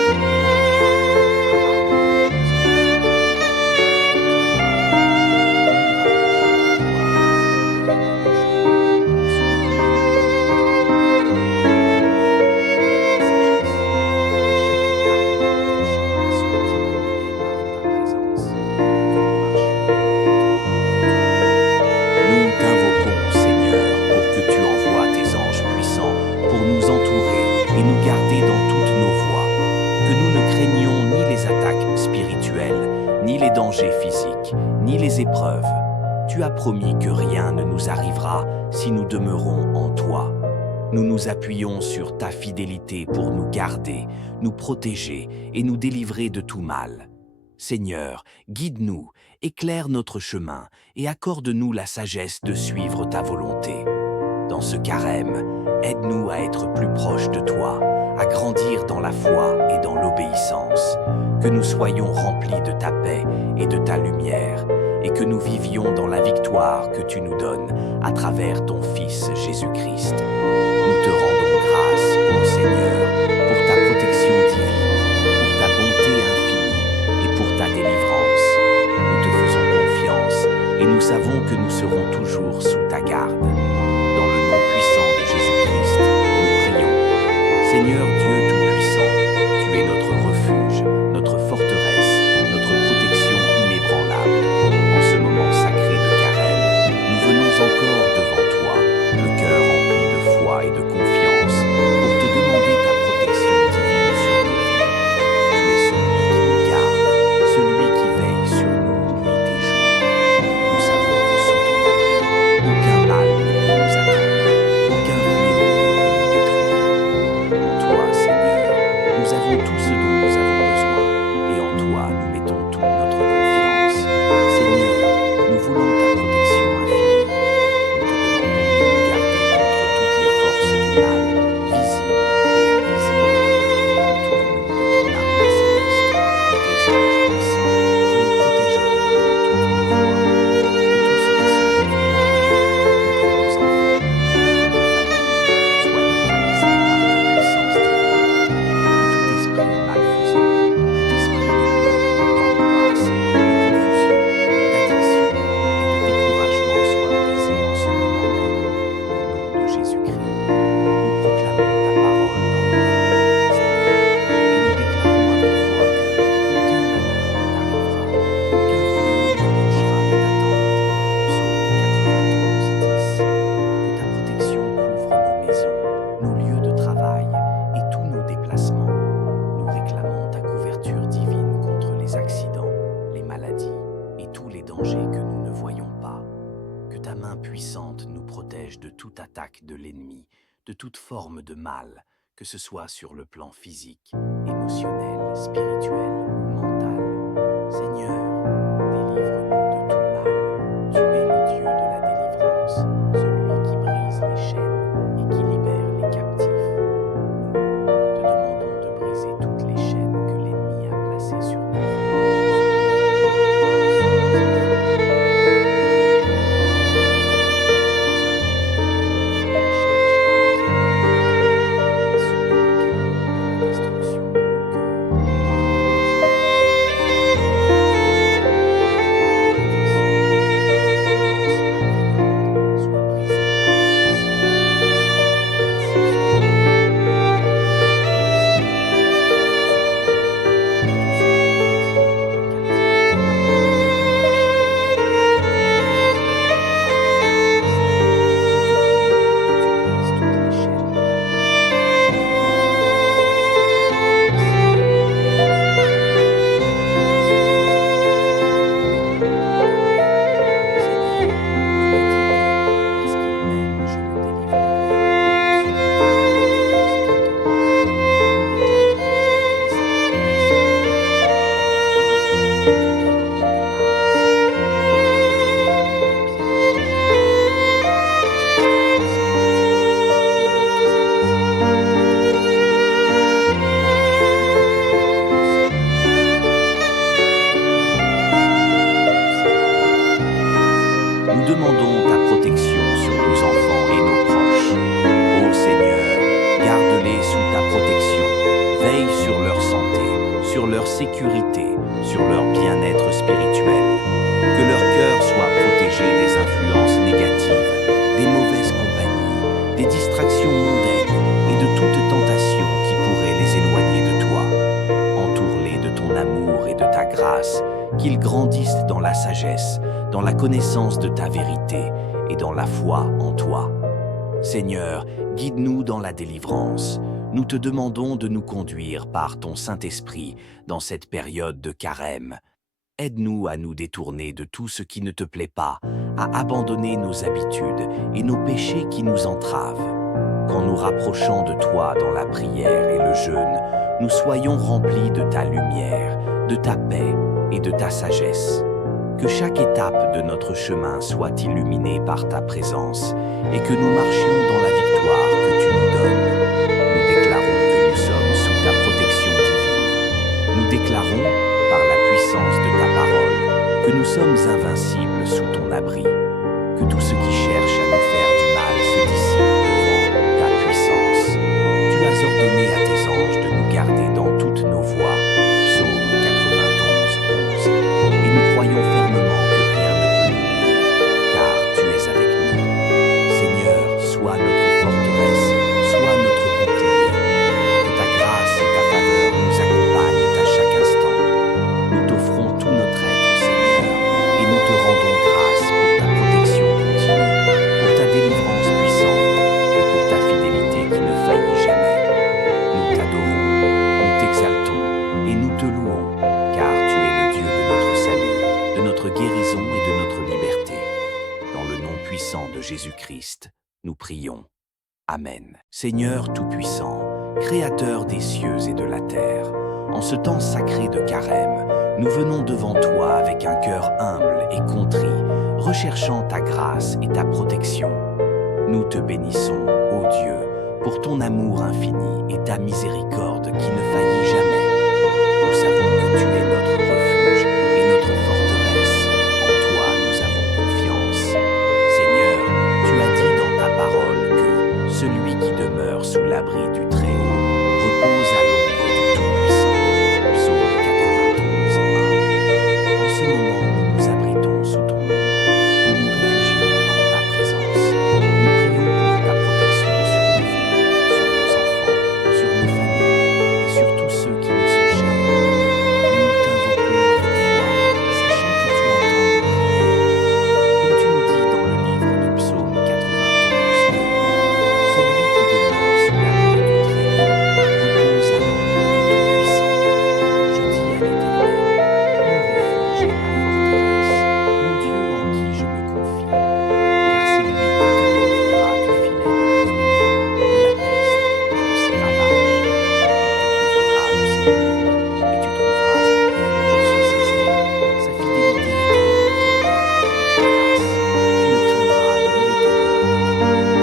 guide-nous dans la confiance. Nous te demandons de nous guider par ton Saint-Esprit. Nous t'invoquons, Seigneur, pour que tu envoies tes anges puissants pour nous entourer et nous garder dans toutes nos voies, que nous ne craignons ni les attaques spirituelles, ni les dangers physiques, ni les épreuves. Tu as promis que rien ne nous arrivera si nous demeurons en toi. Nous nous appuyons sur ta fidélité pour nous garder, nous protéger et nous délivrer de tout mal. Seigneur, guide-nous, éclaire notre chemin et accorde-nous la sagesse de suivre ta volonté. Dans ce carême, aide-nous à être plus proches de toi, à grandir dans la foi et dans l'obéissance, que nous soyons remplis de ta paix et de ta lumière, et que nous vivions dans la victoire que tu nous donnes à travers ton Fils Jésus-Christ. Nous te rendons grâce, ô Seigneur, pour ta protection divine, pour ta bonté infinie nous savons que nous serons toujours sous ta garde. Dans le nom puissant de Jésus-Christ, nous prions. Seigneur Dieu Tout-Puissant, tu es notre refuge, notre forteresse, notre protection inébranlable. En ce moment sacré de carême, nous venons encore devant toi, le cœur rempli de foi et de confiance, pour te demander ta protection divine sur nos vies. Tu es celui qui nous garde, celui qui veille sur nous nuit et jour. Nous savons que sous ton abri, aucun mal ne peut nous atteindre, aucun fléau ne peut nous détruire. En toi, Seigneur, nous avons tout ce dont nous avons besoin, et en toi nous mettons toute notre confiance. Seigneur, nous voulons ta protection infinie. Nous te demandons de nous garder contre toutes les forces du mal, visibles et invisibles. Entoure-nous de ton armée céleste, de tes anges puissants, qui nous protégeront dans toutes nos voies. Que tout ce qui se lève contre nous, contre nos enfants, contre nos familles, soit neutralisé par ta puissance divine. Que tout esprit malfaisant, tout esprit de peur, d'angoisse, de confusion, d'addiction et de découragement soit brisé en ce moment même. Au nom de Jésus-Christ, nous proclamons ta parole dans nos vies, Seigneur, et nous déclarons avec foi que aucun malheur ne t'arrivera, aucun fléau n'approchera de ta tente. Psaume 93, 10. Que ta protection couvre nos maisons, nos lieux de travail et tous nos déplacements. Nous réclamons ta couverture divine contre les accidents, les maladies et tous les dangers que nous ne voyons pas. Que ta main puissante nous protège de toute attaque de l'ennemi, de toute forme de mal, que ce soit sur le plan physique, émotionnel, spirituel ou mental. Seigneur, délivre-nous de tout mal. Tu es le Dieu de la délivrance, celui qui brise les chaînes et qui libère les captifs. Nous te demandons de briser toutes les chaînes que l'ennemi a placées sur nous. Nous demandons ta protection sur nos enfants et nos proches. Ô Seigneur, garde-les sous ta protection. Veille sur leur santé, sur leur sécurité, sur leur bien-être spirituel. Que leur cœur soit protégé des influences négatives, des mauvaises compagnies, des distractions mondaines et de toute tentation qui pourrait les éloigner de toi. Entoure-les de ton amour et de ta grâce, qu'ils grandissent dans la sagesse, dans la connaissance de ta vérité et dans la foi en toi. Seigneur, guide-nous dans la délivrance. Nous te demandons de nous conduire par ton Saint-Esprit dans cette période de carême. Aide-nous à nous détourner de tout ce qui ne te plaît pas, à abandonner nos habitudes et nos péchés qui nous entravent. Qu'en nous rapprochant de toi dans la prière et le jeûne, nous soyons remplis de ta lumière, de ta paix et de ta sagesse. Que chaque étape de notre chemin soit illuminée par ta présence et que nous marchions dans la victoire que tu nous donnes. Nous déclarons que nous sommes sous ta protection divine. Nous déclarons, par la puissance de ta parole, que nous sommes invincibles sous ton abri. Que tout ce qui cherche à nous faire du mal se dissipe devant ta puissance. Tu as ordonné à tes anges de nous garder dans toutes nos voies. Psaume 91, 11. Et nous croyons fermement que rien ne peut nous nuire. de Jésus-Christ, nous prions. Amen. Seigneur Tout-Puissant, Créateur des cieux et de la terre, en ce temps sacré de Carême, nous venons devant toi avec un cœur humble et contrit, recherchant ta grâce et ta protection. Nous te bénissons, ô Dieu, pour ton amour infini et ta miséricorde qui ne faillit jamais. Nous savons que tu es notre refuge et notre forteresse. En toi, nous avons confiance. Seigneur, tu as dit dans ta parole que celui qui demeure sous l'abri du Très-Haut repose à l'ombre du Tout-Puissant. Psaume 92, 1. En ce moment, nous nous abritons sous ton ombre. Nous nous réfugions dans ta présence. Nous prions pour ta protection sur nos vies, sur nos enfants, sur nos familles et sur tous ceux qui nous sont chers. Nous t'invoquons avec foi, sachant que tu entends nos prières. Comme tu nous dis dans le livre de Psaume 92, celui qui demeure sous l'abri du Très-Haut repose à l'ombre du Tout-Puissant. Je dis à l'Éternel, mon refuge et ma forteresse, mon Dieu en qui je me confie, car c'est lui qui te délivrera du filet de l'ouvrier, de la peste et de ses ravages. Il te couvrira de ses plumes, et tu trouveras un refuge sous ses ailes. Sa fidélité est un bouclier et une cuirasse. Tu ne craindras ni les terreurs de la nuit, ni la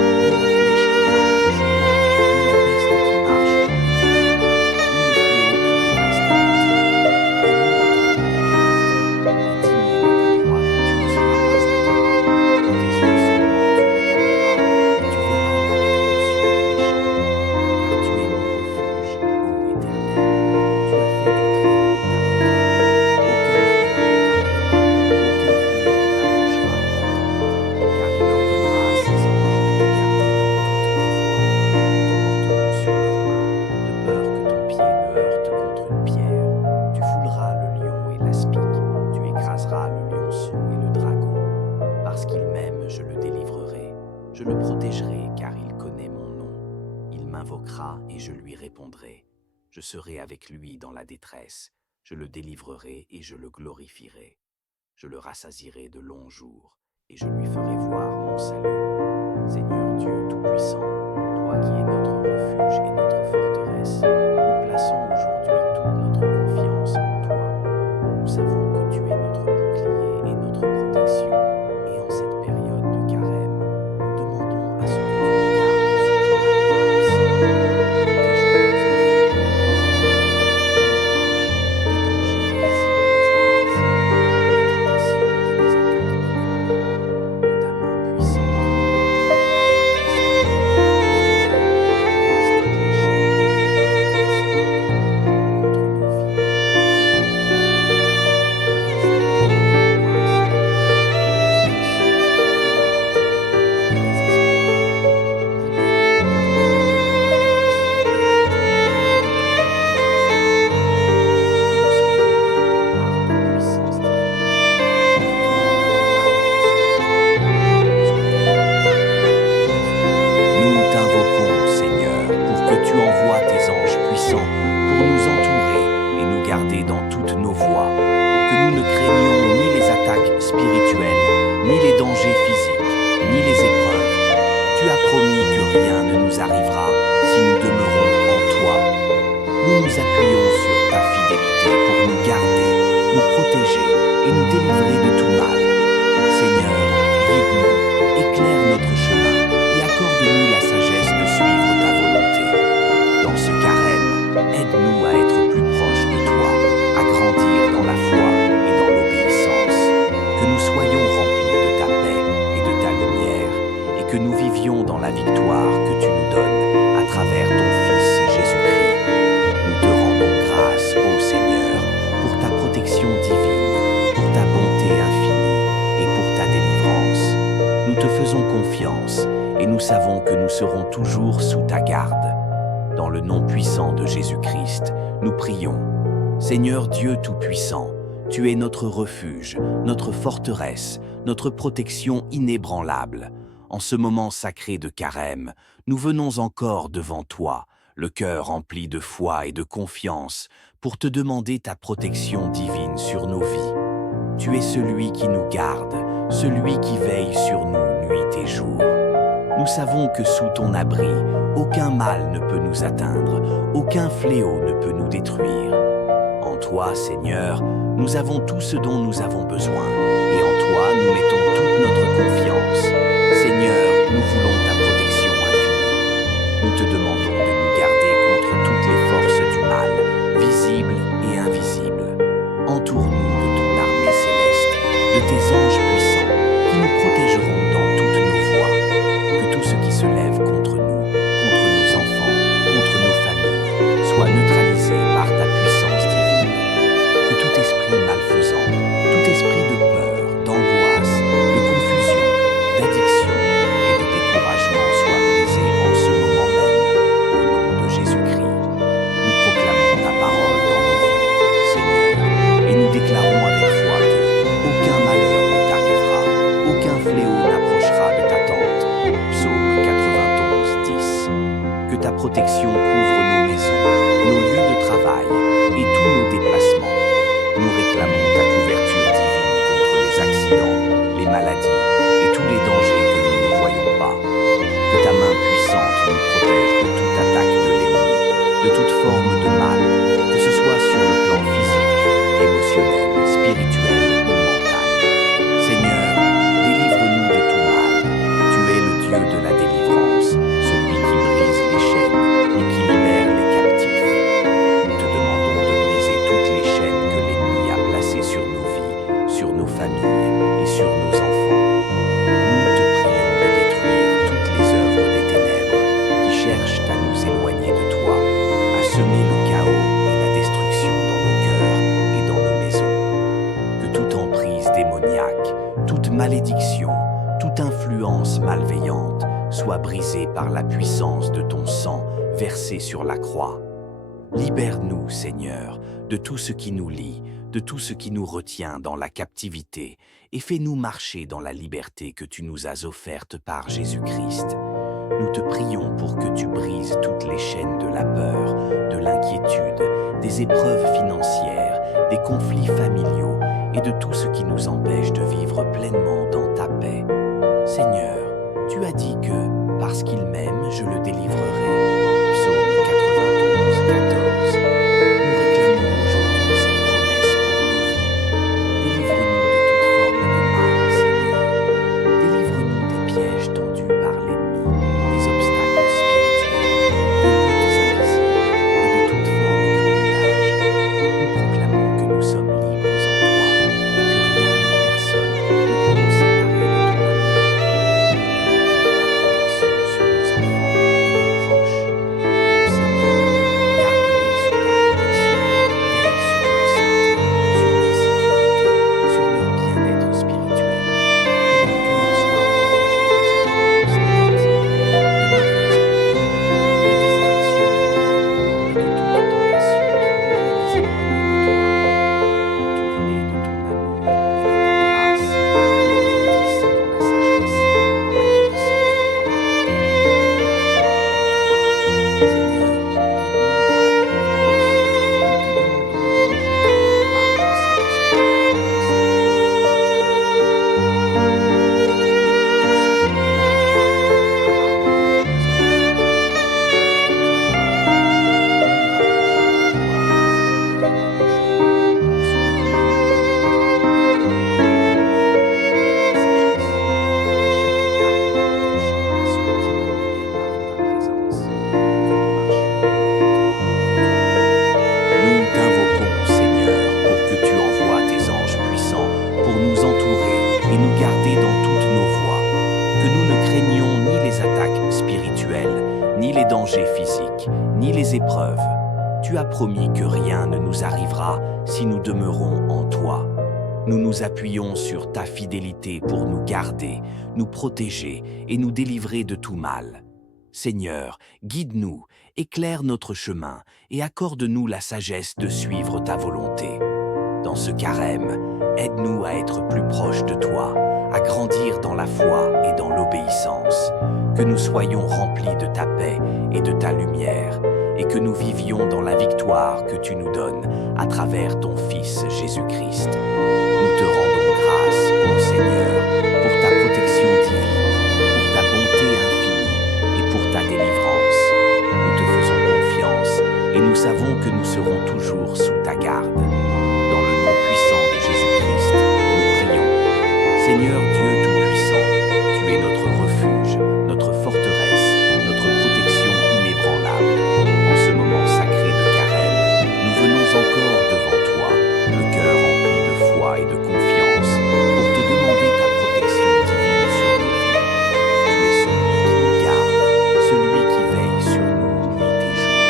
flèche qui vole de jour, ni la peste qui marche dans les ténèbres, ni le fléau qui dévaste à midi. Que mille tomberont à ta droite, et 10 000 à ta droite, tu ne seras pas atteint. De tes yeux seulement tu regarderas, et tu verras la rétribution des méchants. Car tu es mon refuge, ô Éternel. Tu as fait du Très-Haut ta retraite. Aucun malheur ne t'arrivera, aucun fléau n'approchera de ta tente. Car il ordonnera à ses anges de te garder dans toutes tes voies. Ils te porteront sur leurs mains, de peur que ton pied ne heurte contre une pierre. Tu fouleras le lion et l'aspic, tu écraseras le lionceau et le dragon. Parce qu'il m'aime, je le délivrerai. Je le protégerai, car il connaît mon nom. Il m'invoquera et je lui répondrai. Je serai avec lui dans la détresse. Je le délivrerai et je le glorifierai. Je le rassasierai de longs jours et je lui ferai voir mon salut. Seigneur Dieu Tout-Puissant, toi qui es notre refuge et notre forteresse, nous plaçons aujourd'hui toute notre confiance en toi. Nous savons que tu es notre bouclier et notre protection, et en cette période de carême, nous demandons à ce que tu nous gardes sous ton abri puissant. Protégeons nos enfants, nos proches, des dangers visibles et invisibles, des tentations et des attaques de l'ennemi. Que ta main puissante nous protège à chaque instant. Seigneur, brise toutes les chaînes qui dressent contre nous, contre nos vies et contre notre famille. Brise les liens d'angoisse, de peur, de frustration, de maladie, de désespoir. Nous t'invoquons, Seigneur, pour que tu envoies tes anges puissants pour nous entourer et nous garder dans toutes nos voies, que nous ne craignions ni les attaques spirituelles, ni les dangers physiques, ni les épreuves. Tu as promis que rien ne nous arrivera si nous demeurons en toi. Nous nous appuyons sur ta fidélité pour nous garder, nous protéger et nous délivrer de tout mal. Seigneur, guide-nous, éclaire notre chemin et accorde-nous la sagesse de suivre ta volonté. Dans ce carême, aide-nous à être plus proches de toi, à grandir dans la foi et dans l'obéissance, que nous soyons remplis de ta paix et de ta lumière, et que nous vivions dans la victoire que tu nous donnes à travers ton Fils Jésus-Christ. Nous te rendons grâce, ô Seigneur, pour ta protection divine, pour ta bonté infinie et pour ta délivrance. Nous te faisons confiance et nous savons que nous serons toujours sous ta garde. Dans le nom puissant de Jésus-Christ, nous prions. Seigneur Dieu Tout-Puissant, tu es notre refuge, notre forteresse, notre protection inébranlable. En ce moment sacré de carême, nous venons encore devant toi, le cœur rempli de foi et de confiance, pour te demander ta protection divine sur nos vies. Tu es celui qui nous garde, celui qui veille sur nous nuit et jour. Nous savons que sous ton abri, aucun mal ne peut nous atteindre, aucun fléau ne peut nous détruire. En toi, Seigneur, nous avons tout ce dont nous avons besoin, et en toi, nous mettons toute notre confiance. Seigneur, nous voulons ta protection infinie. Nous te demandons de nous garder contre toutes les forces du mal, visibles et invisibles. Entoure-nous de ton armée céleste, de tes anges puissants, qui nous protégeront dans toutes nos voies. Que tout ce qui se lève contre nous, contre nos enfants, contre nos familles, soit neutralisé par ta puissance divine. Que tout esprit malfaisant, tout esprit de peur, d'angoisse, de confusion, d'addiction et de découragement soit brisé en ce moment même, au nom de Jésus-Christ. Nous proclamons ta parole dans nos vies, Seigneur, et nous déclarons avec foi que aucun malheur ne t'arrivera, aucun fléau n'approchera de ta tente. Psaume 91, 10. Que ta protection couvre nos maisons, nos lieux de travail et tous nos déplacements. Nous réclamons ta couverture divine contre les accidents, les maladies et tous les dangers que nous ne voyons pas. Que ta main puissante nous protège de toute attaque de l'ennemi, de toute forme de mal, que ce soit sur le plan physique, émotionnel, spirituel ou mental. Seigneur, délivre-nous de tout mal. Tu es le Dieu de la délivrance, celui qui brise les chaînes et qui libère les captifs. Nous te demandons de briser toutes les chaînes que l'ennemi a placées sur nos vies, sur nos familles et sur nos enfants. Nous te prions de détruire toutes les œuvres des ténèbres qui cherchent à nous éloigner de toi, à semer le chaos et la destruction dans nos cœurs et dans nos maisons. Que toute emprise démoniaque, toute malédiction, toute influence malveillante soit brisée par la puissance de ton sang versé sur la croix. Libère-nous, Seigneur, de tout ce qui nous lie, de tout ce qui nous retient dans la captivité, et fais-nous marcher dans la liberté que tu nous as offerte par Jésus-Christ. Nous te prions pour que tu brises toutes les chaînes de la peur, de l'inquiétude, des épreuves financières, des conflits familiaux et de tout ce qui nous empêche de vivre pleinement dans ta paix. Seigneur, tu as dit que, parce qu'il m'aime, je le délivrerai. Psaume 91, 14. Nous réclamons aujourd'hui cette promesse pour nos vies. Délivre-nous de toute forme de mal, Seigneur. Délivre-nous des pièges tendus par l'ennemi, des obstacles spirituels, des luttes invisibles et de toute forme de bondage. Nous proclamons que nous sommes libres en toi et que rien ni personne ne peut nous séparer de ton amour. Ta protection sur nos enfants et nos proches. Seigneur, garde-les sous ta protection, veille sur leur santé, sur leur sécurité, sur leur bien-être spirituel. Que leur cœur soit protégé des influences négatives, des mauvaises ondes, des distractions mondaines et de toute tentation qui pourrait les éloigner de toi. Entoure-les de ton amour et de ta grâce, qu'ils grandissent dans la sagesse, la connaissance de ta volonté. Seigneur, guide-nous dans la Nous t'invoquons, Seigneur, pour que tu envoies tes anges puissants pour nous entourer et nous garder dans toutes nos voies, que nous ne craignions ni les attaques spirituelles, ni les dangers physiques, ni les épreuves. Tu as promis que rien ne nous arrivera si nous demeurons en toi. Nous nous appuyons sur ta fidélité pour nous garder, nous protéger et nous délivrer de tout mal. Seigneur, guide-nous, éclaire notre chemin et accorde-nous la sagesse de suivre ta volonté. Dans ce carême, aide-nous à être plus proches de toi, à grandir dans la foi et dans l'obéissance, que nous soyons remplis de ta paix et de ta lumière, et que nous vivions dans la victoire que tu nous donnes à travers ton Fils Jésus-Christ. Nous te rendons grâce, ô Seigneur. Seigneur, pour ta protection divine, pour ta bonté infinie et pour ta délivrance. Nous te faisons confiance et nous savons que nous serons toujours sous ta garde. Dans le nom puissant de Jésus-Christ, nous prions. Seigneur Dieu Tout-Puissant, tu es notre refuge, notre forteresse, notre protection inébranlable. En ce moment sacré de carême, nous venons encore devant toi, le cœur rempli de foi et de confiance, pour te demander ta protection divine sur nos vies. Tu es celui qui nous garde, celui qui veille sur nous nuit et jour.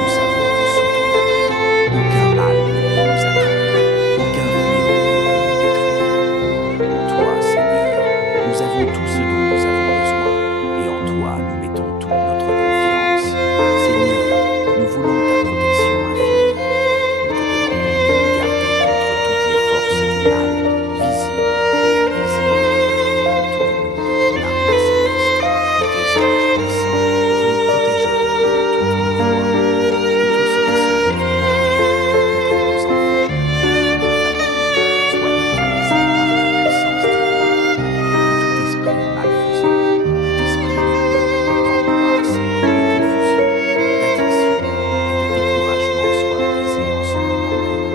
Nous savons que sous ton abri, aucun mal ne peut nous atteindre, aucun fléau ne peut nous détruire. En toi, Seigneur, nous avons tout ce dont nous avons besoin, et en toi nous mettons toute notre confiance. Seigneur, nous voulons ta protection infinie. Nous te demandons de nous garder contre toutes les forces du mal, visibles et invisibles. Entoure-nous de ton armée céleste, de tes anges puissants, qui nous protégeront dans toutes nos voies. Que tout ce qui se lève du mal, contre nos enfants, nos familles, soit neutralisé par ta puissance divine. Que tout esprit malfaisant, tout esprit de peur, d'angoisse, de confusion, d'addiction et de découragement soit brisé en ce moment même.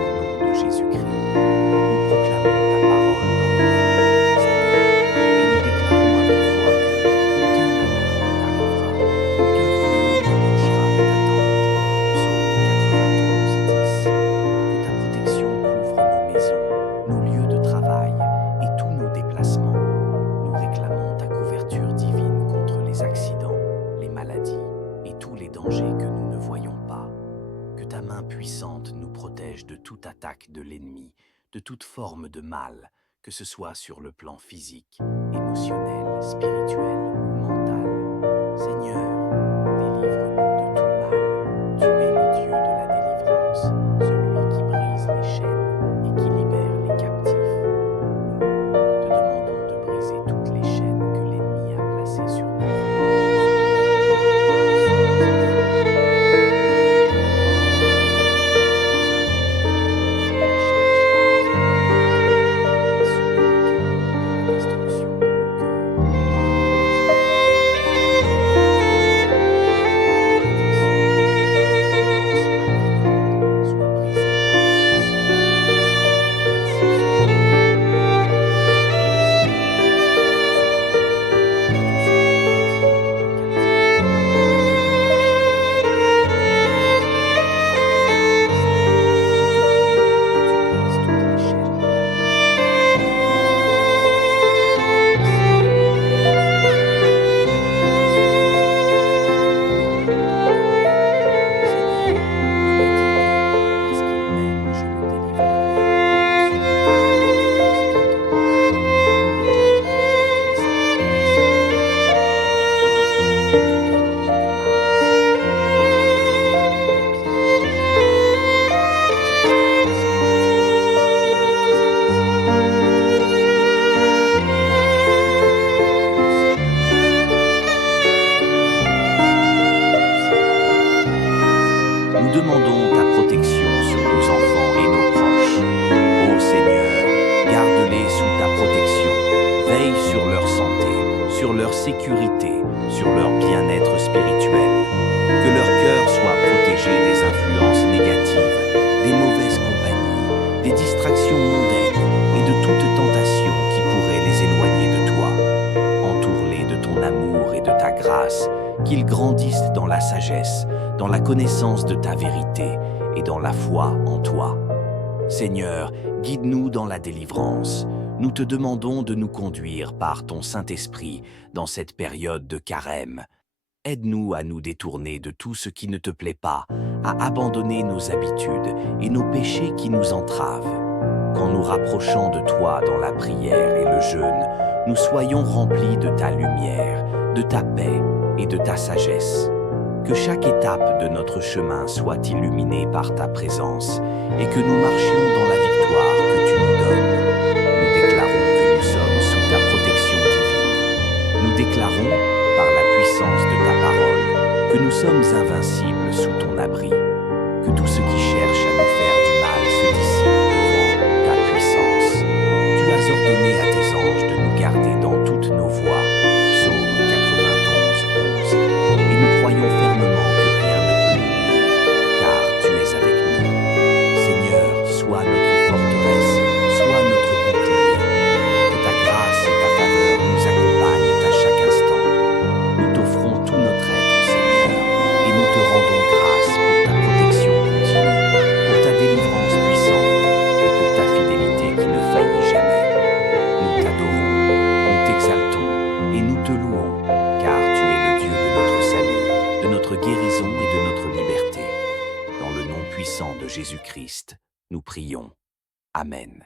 Au nom de Jésus-Christ, nous proclamons ta parole dans nos vies, Seigneur, et nous déclarons avec foi que aucun malheur ne t'arrivera, aucun fléau n'approchera de ta tente. Psaume 91, 10. Que ta protection couvre nos maisons, nos lieux de travail et tous nos déplacements. Nous réclamons ta couverture divine contre les accidents, les maladies et tous les dangers que nous ne voyons pas. Que ta main puissante nous protège de toute attaque de l'ennemi, de toute forme de mal, que ce soit sur le plan physique, émotionnel, spirituel ou mental. Seigneur, délivre-nous de tout mal. Tu es le Dieu de la délivrance, celui qui brise les chaînes et qui libère les captifs. Nous te demandons de briser toutes les chaînes que l'ennemi a placées sur nos Nous demandons ta protection sur nos enfants et nos proches. Ô Seigneur, garde-les sous ta protection. Veille sur leur santé, sur leur sécurité, sur leur bien-être spirituel. Que leur cœur soit protégé des influences négatives, des mauvaises compagnies, des distractions mondaines et de toute tentation qui pourrait les éloigner de toi. Entoure-les de ton amour et de ta grâce, qu'ils grandissent dans la sagesse, dans la connaissance de ta vérité et dans la foi en toi. Seigneur, guide-nous dans la délivrance. Nous te demandons de nous conduire par ton Saint-Esprit dans cette période de carême. Aide-nous à nous détourner de tout ce qui ne te plaît pas, à abandonner nos habitudes et nos péchés qui nous entravent. Qu'en nous rapprochant de toi dans la prière et le jeûne, nous soyons remplis de ta lumière, de ta paix et de ta sagesse. Que chaque étape de notre chemin soit illuminée par ta présence et que nous marchions dans la victoire que tu nous donnes. Nous déclarons que nous sommes sous ta protection divine. Nous déclarons, par la puissance de ta parole, que nous sommes invincibles sous ton abri. Que tous ceux qui cherchent à nous faire du mal se dissipent devant ta puissance. Tu as ordonné rendons grâce pour ta protection continue, pour ta délivrance puissante et pour ta fidélité qui ne faillit jamais. Nous t'adorons, nous t'exaltons et nous te louons, car tu es le Dieu de notre salut, de notre guérison et de notre liberté. Dans le nom puissant de Jésus-Christ, nous prions. Amen.